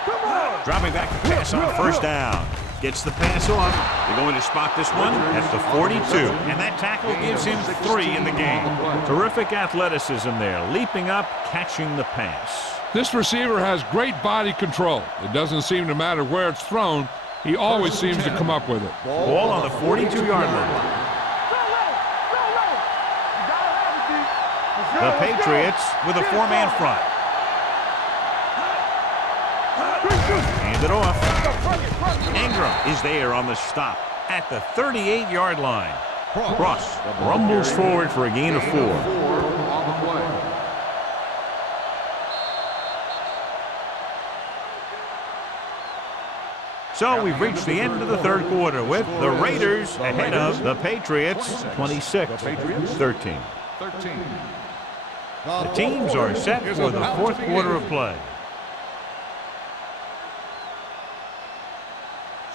Dropping back to pass on first down. Gets the pass off. They're going to spot this one at the 42. And that tackle gives him 3 in the game. Terrific athleticism there. Leaping up, catching the pass. This receiver has great body control. It doesn't seem to matter where it's thrown. He always seems to come up with it. Ball on the 42-yard line. The Patriots with a four-man front. Hand it off. Ingram is there on the stop at the 38-yard line. Cross rumbles forward for a gain of 4. So we've reached the end of the third quarter with the Raiders ahead of the Patriots 26-13. The teams are set for the fourth quarter of play.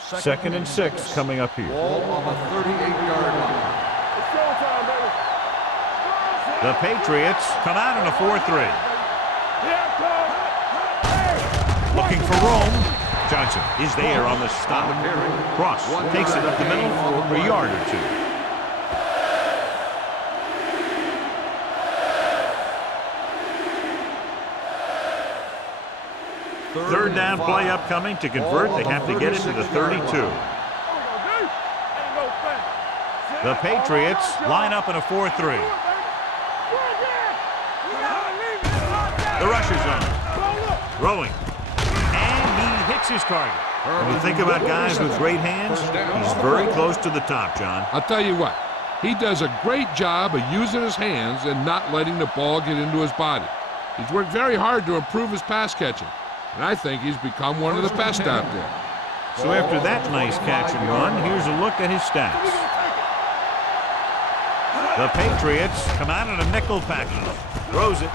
2nd and 6 coming up here. Ball on the 38-yard line. The Patriots come out in a 4-3. Looking for Rome. Johnson is there on the stop. Cross takes it up the middle for a yard or 2. Third down play upcoming. To convert, they have to get it to the 32. The Patriots line up in a 4-3. The rush is on. Throwing. Hits his target. When you think about guys with great hands, he's very close to the top, John. I'll tell you what, he does a great job of using his hands and not letting the ball get into his body. He's worked very hard to improve his pass catching, and I think he's become one of the best out there. So after that nice catch and run, here's a look at his stats. The Patriots come out in a nickel package. Throws it.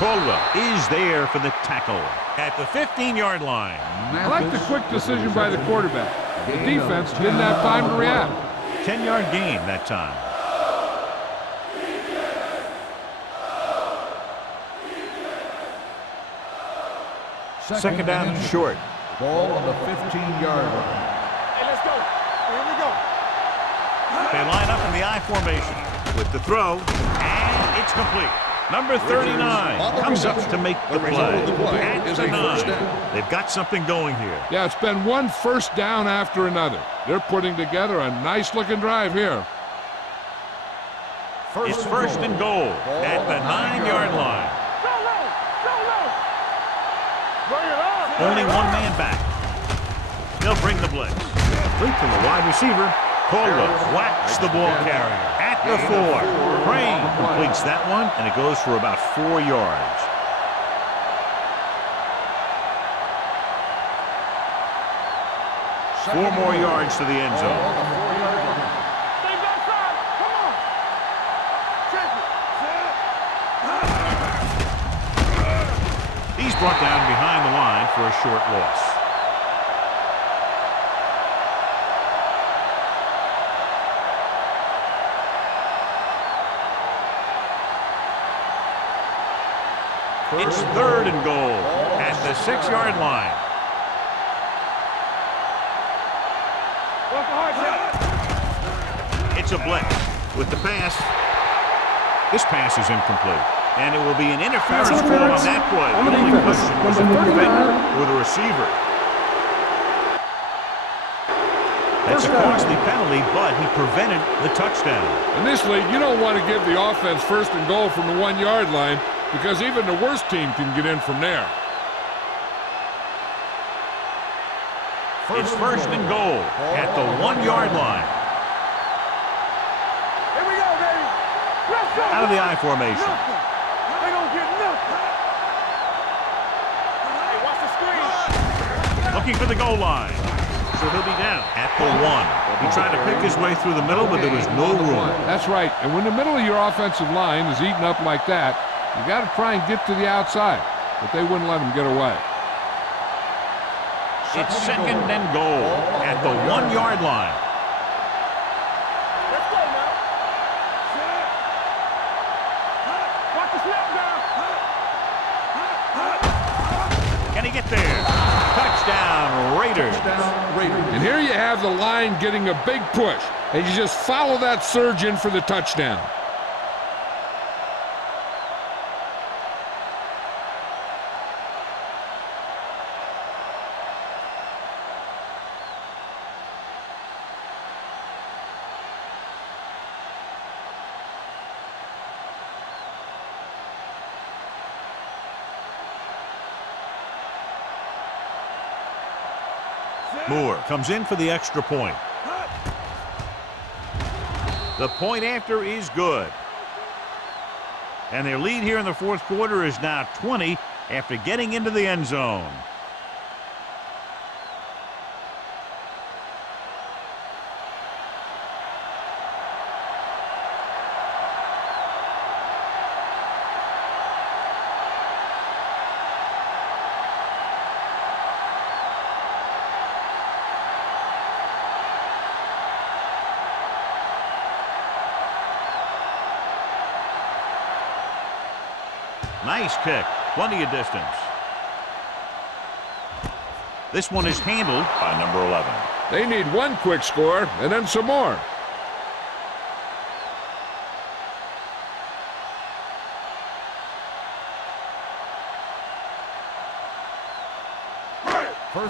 Caldwell is there for the tackle at the 15-yard line. I like the quick decision by the quarterback. The defense didn't have time to react. 10-yard gain that time. Second down and short. Ball on the 15-yard line. Hey, let's go. Here we go. They line up in the I formation with the throw, and it's complete. Number 39 comes up to make the play. At the 9. They've got something going here. Yeah, it's been one first down after another. They're putting together a nice-looking drive here. It's first and goal at the 9-yard line. Only one man back. They'll bring the blitz. Complete to the wide receiver. Caldwell whacks the ball carrier at the 4. Crane completes that one, and it goes for about 4 yards. Four more yards to the end zone. He's brought down behind the line for a short loss. It's third and goal at the 6-yard line. It's a blitz with the pass. This pass is incomplete, and it will be an interference call on that play. The only question was it the defender or the receiver. That's a costly penalty, but he prevented the touchdown. In this league, you don't want to give the offense first and goal from the 1-yard line, because even the worst team can get in from there. It's first and goal at the 1-yard line. Here we go, baby. Let's go. Out of the I formation. They don't get nothing. Hey, watch the screen. Looking for the goal line. So he'll be down at the 1. He tried to pick his way through the middle, but there was no room. That's right. And when the middle of your offensive line is eaten up like that, you got to try and get to the outside, but they wouldn't let him get away. It's second and goal at the 1-yard line. Let's go now. Watch the snap down. Can he get there? Touchdown, Raiders. And here you have the line getting a big push, and you just follow that surge in for the touchdown. Moore comes in for the extra point. The point after is good. And their lead here in the fourth quarter is now 20 after getting into the end zone. Nice kick. Plenty of distance. This one is handled by number 11. They need one quick score and then some more.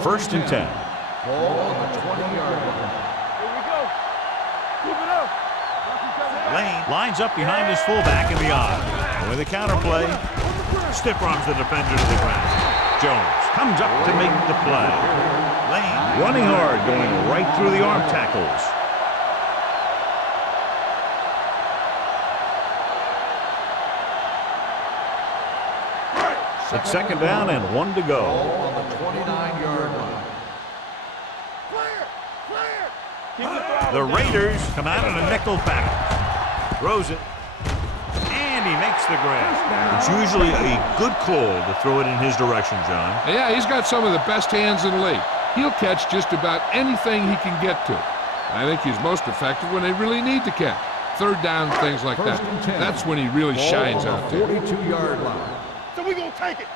First and 10. Ball on the 20-yard line. Here we go. Keep it up. Lane lines up behind his fullback in the odd. With a counter play, stiff arms the defender to the ground. Jones comes up to make the play. Lane running hard, going right through the arm tackles. It's second down and 1 to go. Ball on the 29-yard line. The Raiders come out in a nickel package. Throws it. And he makes the grab. It's usually a good call to throw it in his direction, John. Yeah, he's got some of the best hands in the league. He'll catch just about anything he can get to. I think he's most effective when they really need to catch. Third down, things like that. That's when he really shines out there. 42-yard line. So we gonna take it.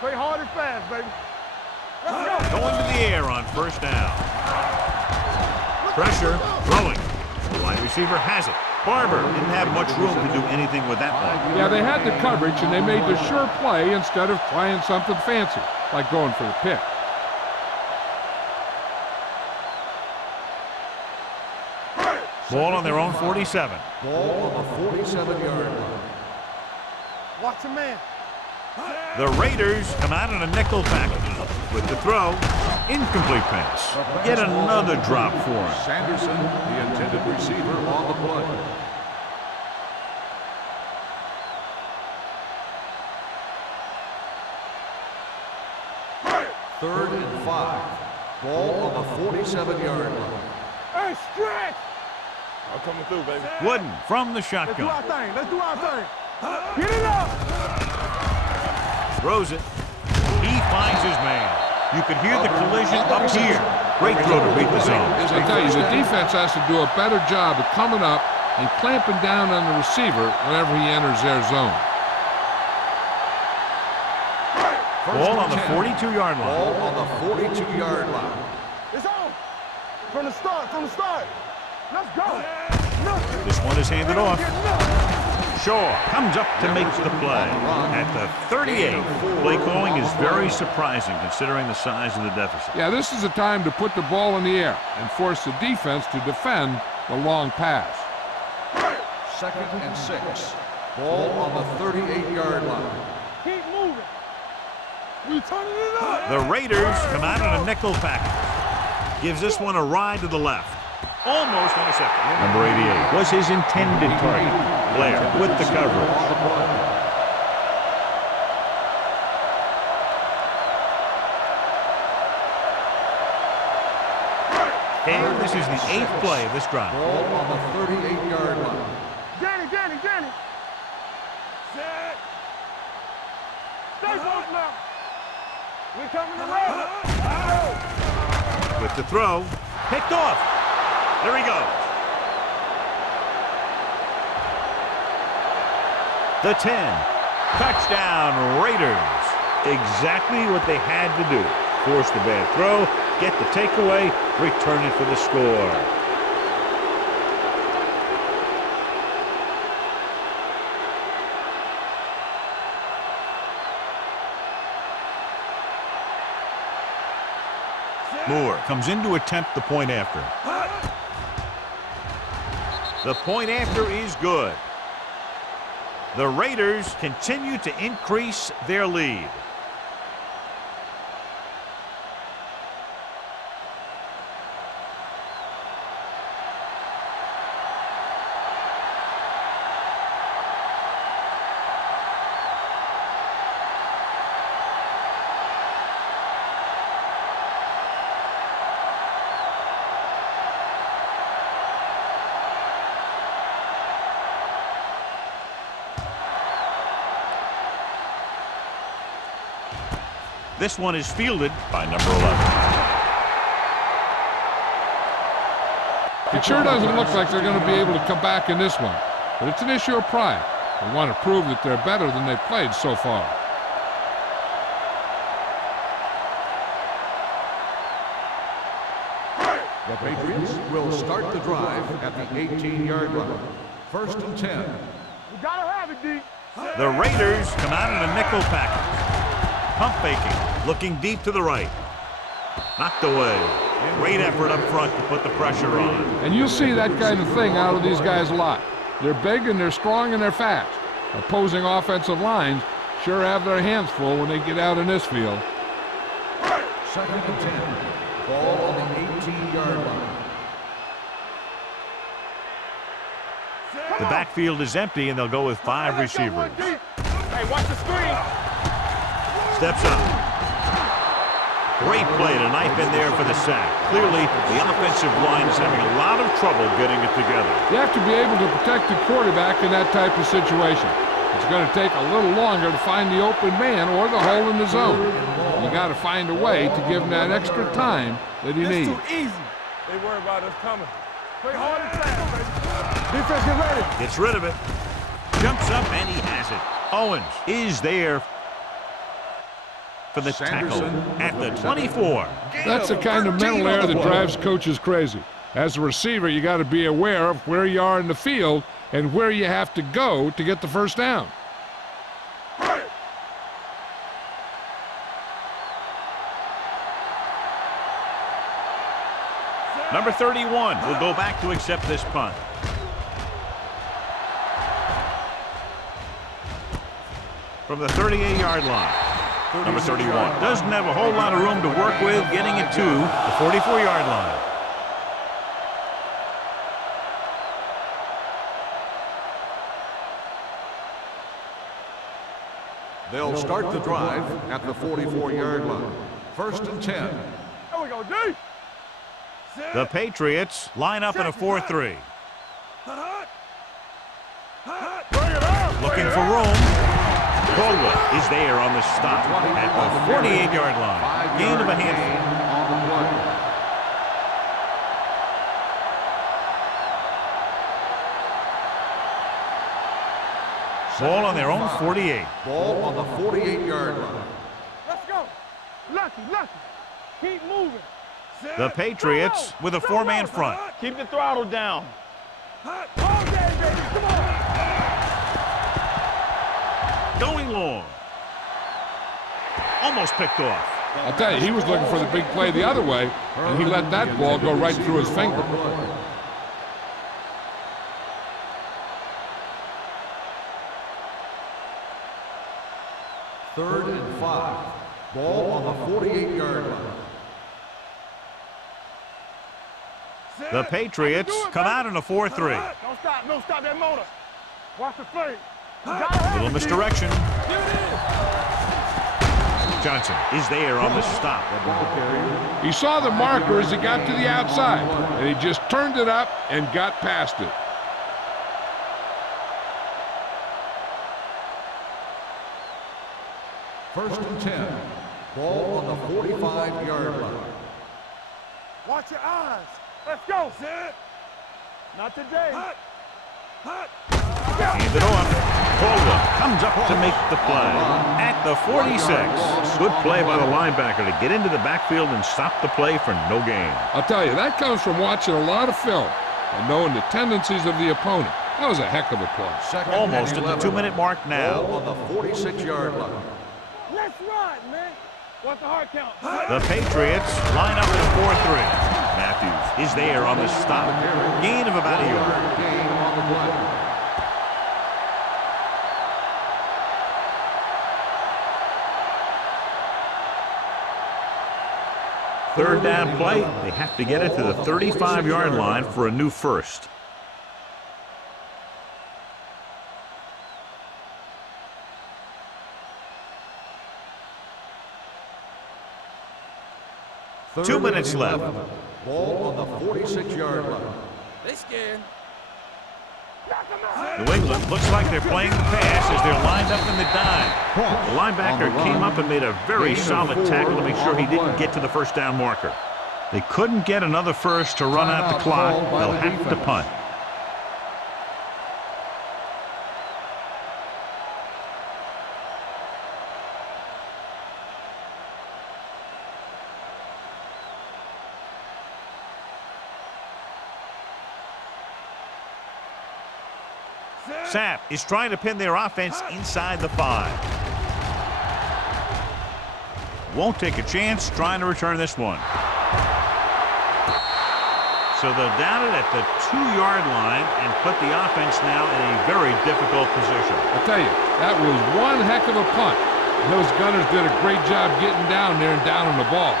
Play hard and fast, baby. Let's go. Going to the air on first down. Pressure, throwing. The wide receiver has it. Barber didn't have much room to do anything with that one. Yeah, they had the coverage, and they made the sure play instead of trying something fancy, like going for the pick. Ball on their own 47. Ball on the 47-yard line. Watch the man. The Raiders come out in a nickel package. With the throw, incomplete pass. Yet another drop for him. Sanderson, the intended receiver, on the play. Third and 5. Ball on the 47-yard line. Hey, stretch. I'm coming through, baby. Wooden from the Let's do our shotgun. thing. Let's do our thing. Get it up. Throws it. He finds his man. You could hear the collision up here. Great throw to beat the zone. I tell you, the defense has to do a better job of coming up and clamping down on the receiver whenever he enters their zone. Ball on the 42-yard line. Ball on the 42-yard line. It's on. From the start. From the start. Let's go. This one is handed off. Shaw comes up to make the play. At the 38, play calling is very surprising considering the size of the deficit. Yeah, this is the time to put the ball in the air and force the defense to defend the long pass. Second and 6. Ball on the 38-yard line. Keep moving. We turning it up. The Raiders come out in a nickel package. Gives this one a ride to the left. Almost intercepted. Number 88 was his intended target. Blair with the coverage. And this is the 8th play of this drive. Ball on the 38-yard line. Danny. Set. Stay close now. We coming to run. With the throw, picked off. There he goes. The 10. Touchdown, Raiders. Exactly what they had to do. Force the bad throw, get the takeaway, return it for the score. Moore comes in to attempt the point after. The point after is good. The Raiders continue to increase their lead. This one is fielded by number 11. It sure doesn't look like they're going to be able to come back in this one, but it's an issue of pride. They want to prove that they're better than they've played so far. The Patriots will start the drive at the 18-yard line. First and 10. You gotta have it, D. The Raiders come out in a nickel package. Pump faking, looking deep to the right. Knocked away. Great effort up front to put the pressure on. And you'll see that kind of thing out of these guys a lot. They're big and they're strong and they're fast. Opposing offensive lines sure have their hands full when they get out in this field. Second and 10. Ball on the 18-yard line. The backfield is empty, and they'll go with 5 receivers. Hey, watch the screen. Steps up. Great play to knife in there for the sack. Clearly, the offensive line is having a lot of trouble getting it together. You have to be able to protect the quarterback in that type of situation. It's going to take a little longer to find the open man or the hole in the zone. You got to find a way to give him that extra time that he needs. It's too easy. They worry about us coming. Play hard and fast, baby. Defense, get ready. Gets rid of it. Jumps up, and he has it. Owens is there for the tackle at the 24. That's the kind of mental error that drives coaches crazy. As a receiver, you got to be aware of where you are in the field and where you have to go to get the first down. Number 31 will go back to accept this punt. From the 38-yard line. Number 31 doesn't have a whole lot of room to work with, getting it to the 44-yard line. They'll start the drive at the 44-yard line. First and 10. There we go, D. The Patriots line up in a 4-3. Looking for room. Caldwell is there on the stop at the 48-yard line. Gain of a handful. Ball on their own 48. Ball on the 48-yard line. Let's go. Lucky. Keep moving. The Patriots with a 4-man front. Keep the throttle down. All day, baby. Come on. Going long. Almost picked off. I'll tell you, he was looking for the big play the other way, and he let that ball go right through his finger. Third and 5. Ball on the 48-yard line. The Patriots come out in a 4-3. Don't stop that motor. Watch the play. Little misdirection. Johnson is there on the stop. He saw the marker as he got to the outside, and he just turned it up and got past it. First and 10. Ball on the 45-yard line. Watch your eyes. Let's go. Not today. Hand it off. Caldwell comes up to make the play at the 46. Good play by the linebacker to get into the backfield and stop the play for no gain. I'll tell you, that comes from watching a lot of film and knowing the tendencies of the opponent. That was a heck of a play. Second Almost at the 2-minute mark now. Ball on the 46-yard line. Let's run, man. What's the hard count? The Patriots line up in a 4-3. Matthews is there on the stop. Gain of about a yard. Gain on the play. Third down play. They have to get it to the 35-yard line for a new first. Third 2 minutes left. Ball on the 46-yard line. They scared. New England looks like they're playing the pass as they're lined up in the dime. The linebacker came up and made a very solid tackle to make sure he didn't get to the first down marker. They couldn't get another first to run out the clock. They'll have to punt. Sapp is trying to pin their offense inside the 5. Won't take a chance trying to return this one. So they'll down it at the 2-yard line and put the offense now in a very difficult position. I'll tell you, that was one heck of a punt. Those gunners did a great job getting down there and downing the ball.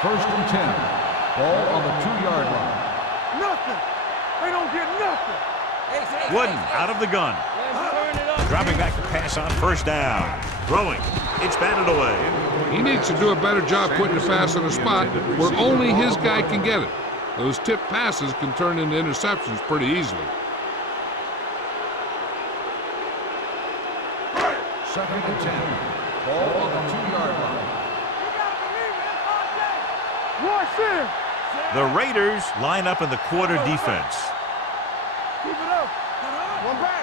First and 10. Ball on the 2-yard line. Nothing. They don't get nothing. Wooden out of the gun. Dropping back to pass on first down. Throwing. It's batted away. He needs to do a better job putting the pass in a spot where only his guy can get it. Those tip passes can turn into interceptions pretty easily. Second and 10. Ball on the 2-yard line. Watch him. The Raiders line up in the quarter defense. Keep it up. One back.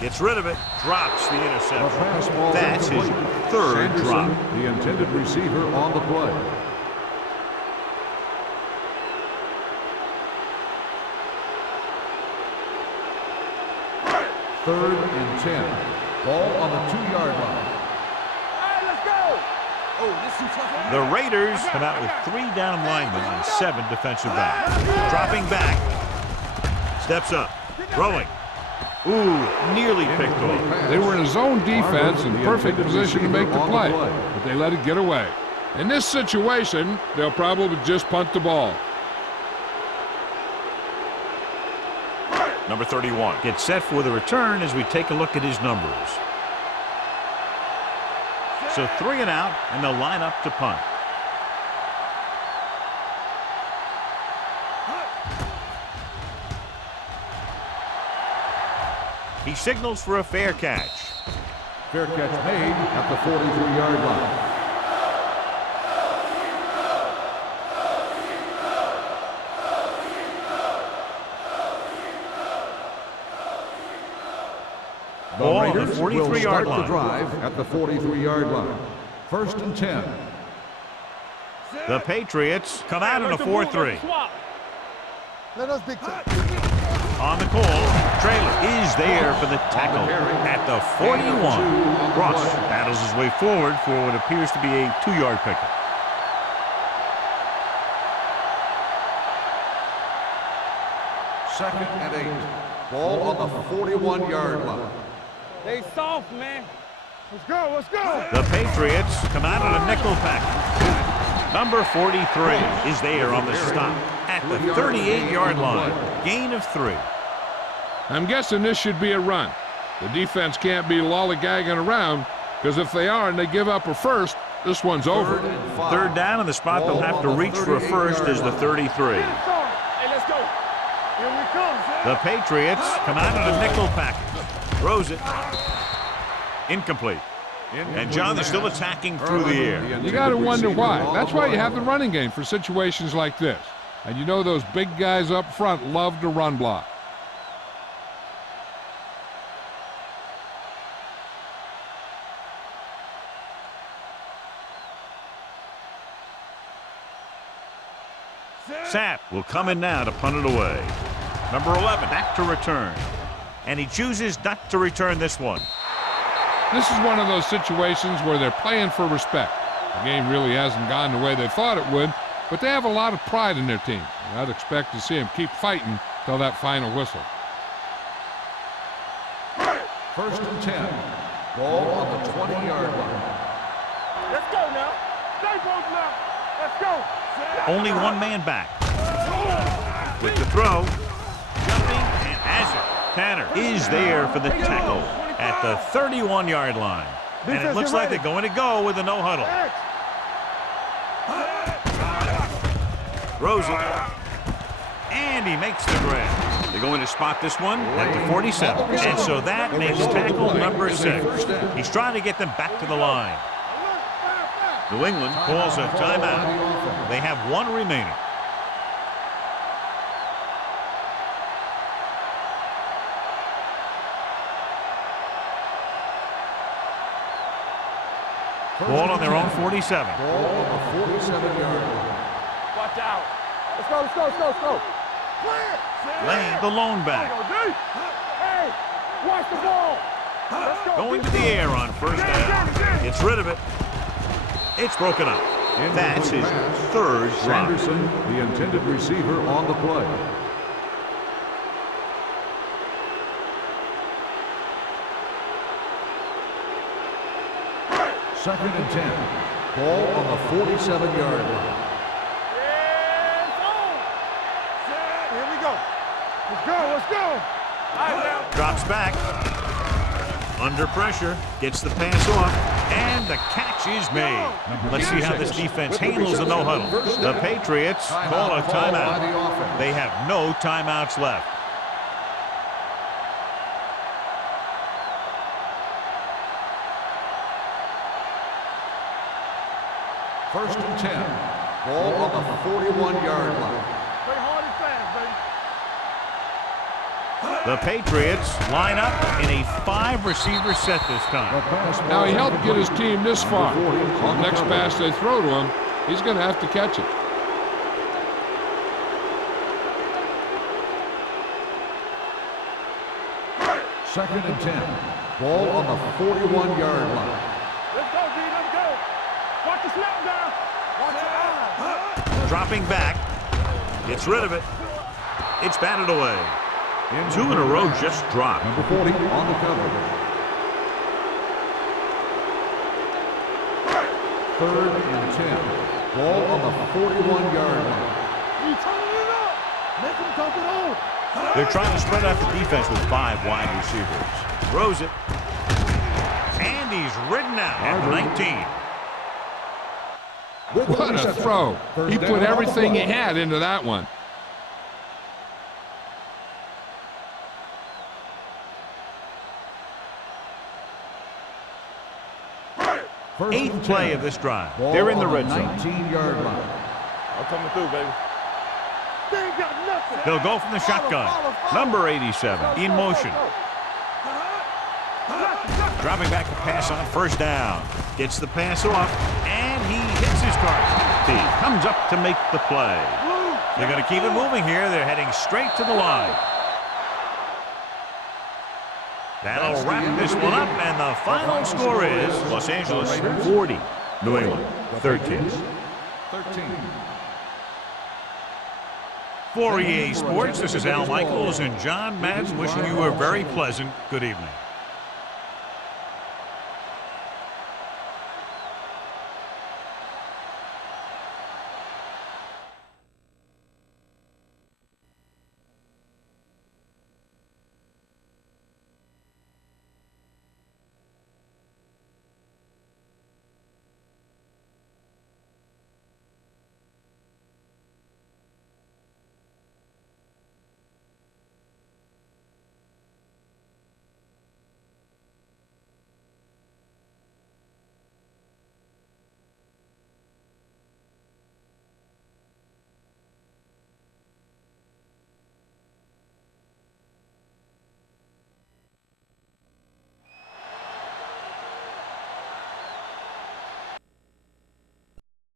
Gets rid of it. Drops the The interception. pass ball That's his incomplete. third Sanderson, drop. the intended receiver on the play. Third and 10. Ball on the 2-yard line. Hey, let's go. The Raiders come out with 3 down linemen and 7 defensive backs. Dropping back. Steps up. Throwing. Ooh, nearly picked off. They were in a zone defense in perfect position to make the play, but they let it get away. In this situation, they'll probably just punt the ball. Number 31 gets set for the return as we take a look at his numbers. So 3 and out, and they'll line up to punt. He signals for a fair catch. Fair catch made at the 43-yard line. Ball on the Raiders 43-yard will line. start the drive at the 43-yard line. First and 10. The Patriots come out in a 4-3. Let us dictate. On the call, Traylor is there for the tackle at the 41. Ross battles his way forward for what appears to be a 2-yard pickup. Second and 8. Ball on the 41-yard line. They soft, man. Let's go, let's go. The Patriots come out in a nickel package. Number 43 is there on the stop at the 38-yard line. Gain of 3. I'm guessing this should be a run. The defense can't be lollygagging around, because if they are and they give up a first, this one's over. Third down, and the spot they'll have to reach for a first is the 33. Hey, let's go. Here we come. The Patriots come out in a nickel package. Throws it. Incomplete. And John, they're still attacking through the air. You got to wonder why. That's why you have the running game for situations like this. And you know those big guys up front love to run block. Sapp will come in now to punt it away. Number 11 back to return. And he chooses not to return this one. This is one of those situations where they're playing for respect. The game really hasn't gone the way they thought it would, but they have a lot of pride in their team. And I'd expect to see them keep fighting till that final whistle. First and 10. Ball on the 20-yard line. Let's go now. Stay close now. Let's go. Only one man back. With the throw. Jumping and has it. Tanner is there for the tackle at the 31-yard line. And it looks like they're going to go with a no huddle. Throws it. And And he makes the grab. They're going to spot this one at the 47. And so that makes tackle number 6. He's trying to get them back to the line. New England calls a timeout. They have 1 remaining. Ball on their own 47. Ball on the 47-yard line. Watch out. Let's go, let's go, let's go, let's go. Lane, the lone back. Hey, watch the ball. Let's go. Going to the air on first down. Gets rid of it. It's broken up. That's his 3rd drop. Sanderson, the intended receiver, on the play. Second and 10. Ball on the 47-yard line. Here we go. Let's go, let's go. All right, now. Drops back. Under pressure. Gets the pass off. And the catch is made. Let's see how this defense handles the no-huddle. The Patriots call a timeout. They have no timeouts left. First and 10. Ball on the 41-yard line. Play hard and fast, baby. The Patriots line up in a 5-receiver set this time. Now, he helped get his team this far. The next pass they throw to him, he's going to have to catch it. Second and 10. Ball on the 41-yard line. Let's go, D, let's go. Watch the snap down. Watch your eyes. Dropping back. Gets rid of it. It's batted away. 2 in a row just dropped. Number 40 on the cover. Third and 10. Ball on the 41-yard line. You turning it up. Make him dump it on. They're trying to spread out the defense with 5 wide receivers. Throws it. And he's ridden out at the 19. What a throw. He put everything he had into that one. Eighth play of this drive. They're in the red zone. 19-yard line. I'm coming through, baby. They ain't got nothing. He'll go from the shotgun. Number 87 in motion. Dropping back to pass on first down. Gets the pass off, and he hits his target. He comes up to make the play. They're going to keep it moving here. They're heading straight to the line. That'll wrap this one up, and the final score is Los Angeles 40, New England 13. For EA Sports, this is Al Michaels and John Madden wishing you a very pleasant good evening.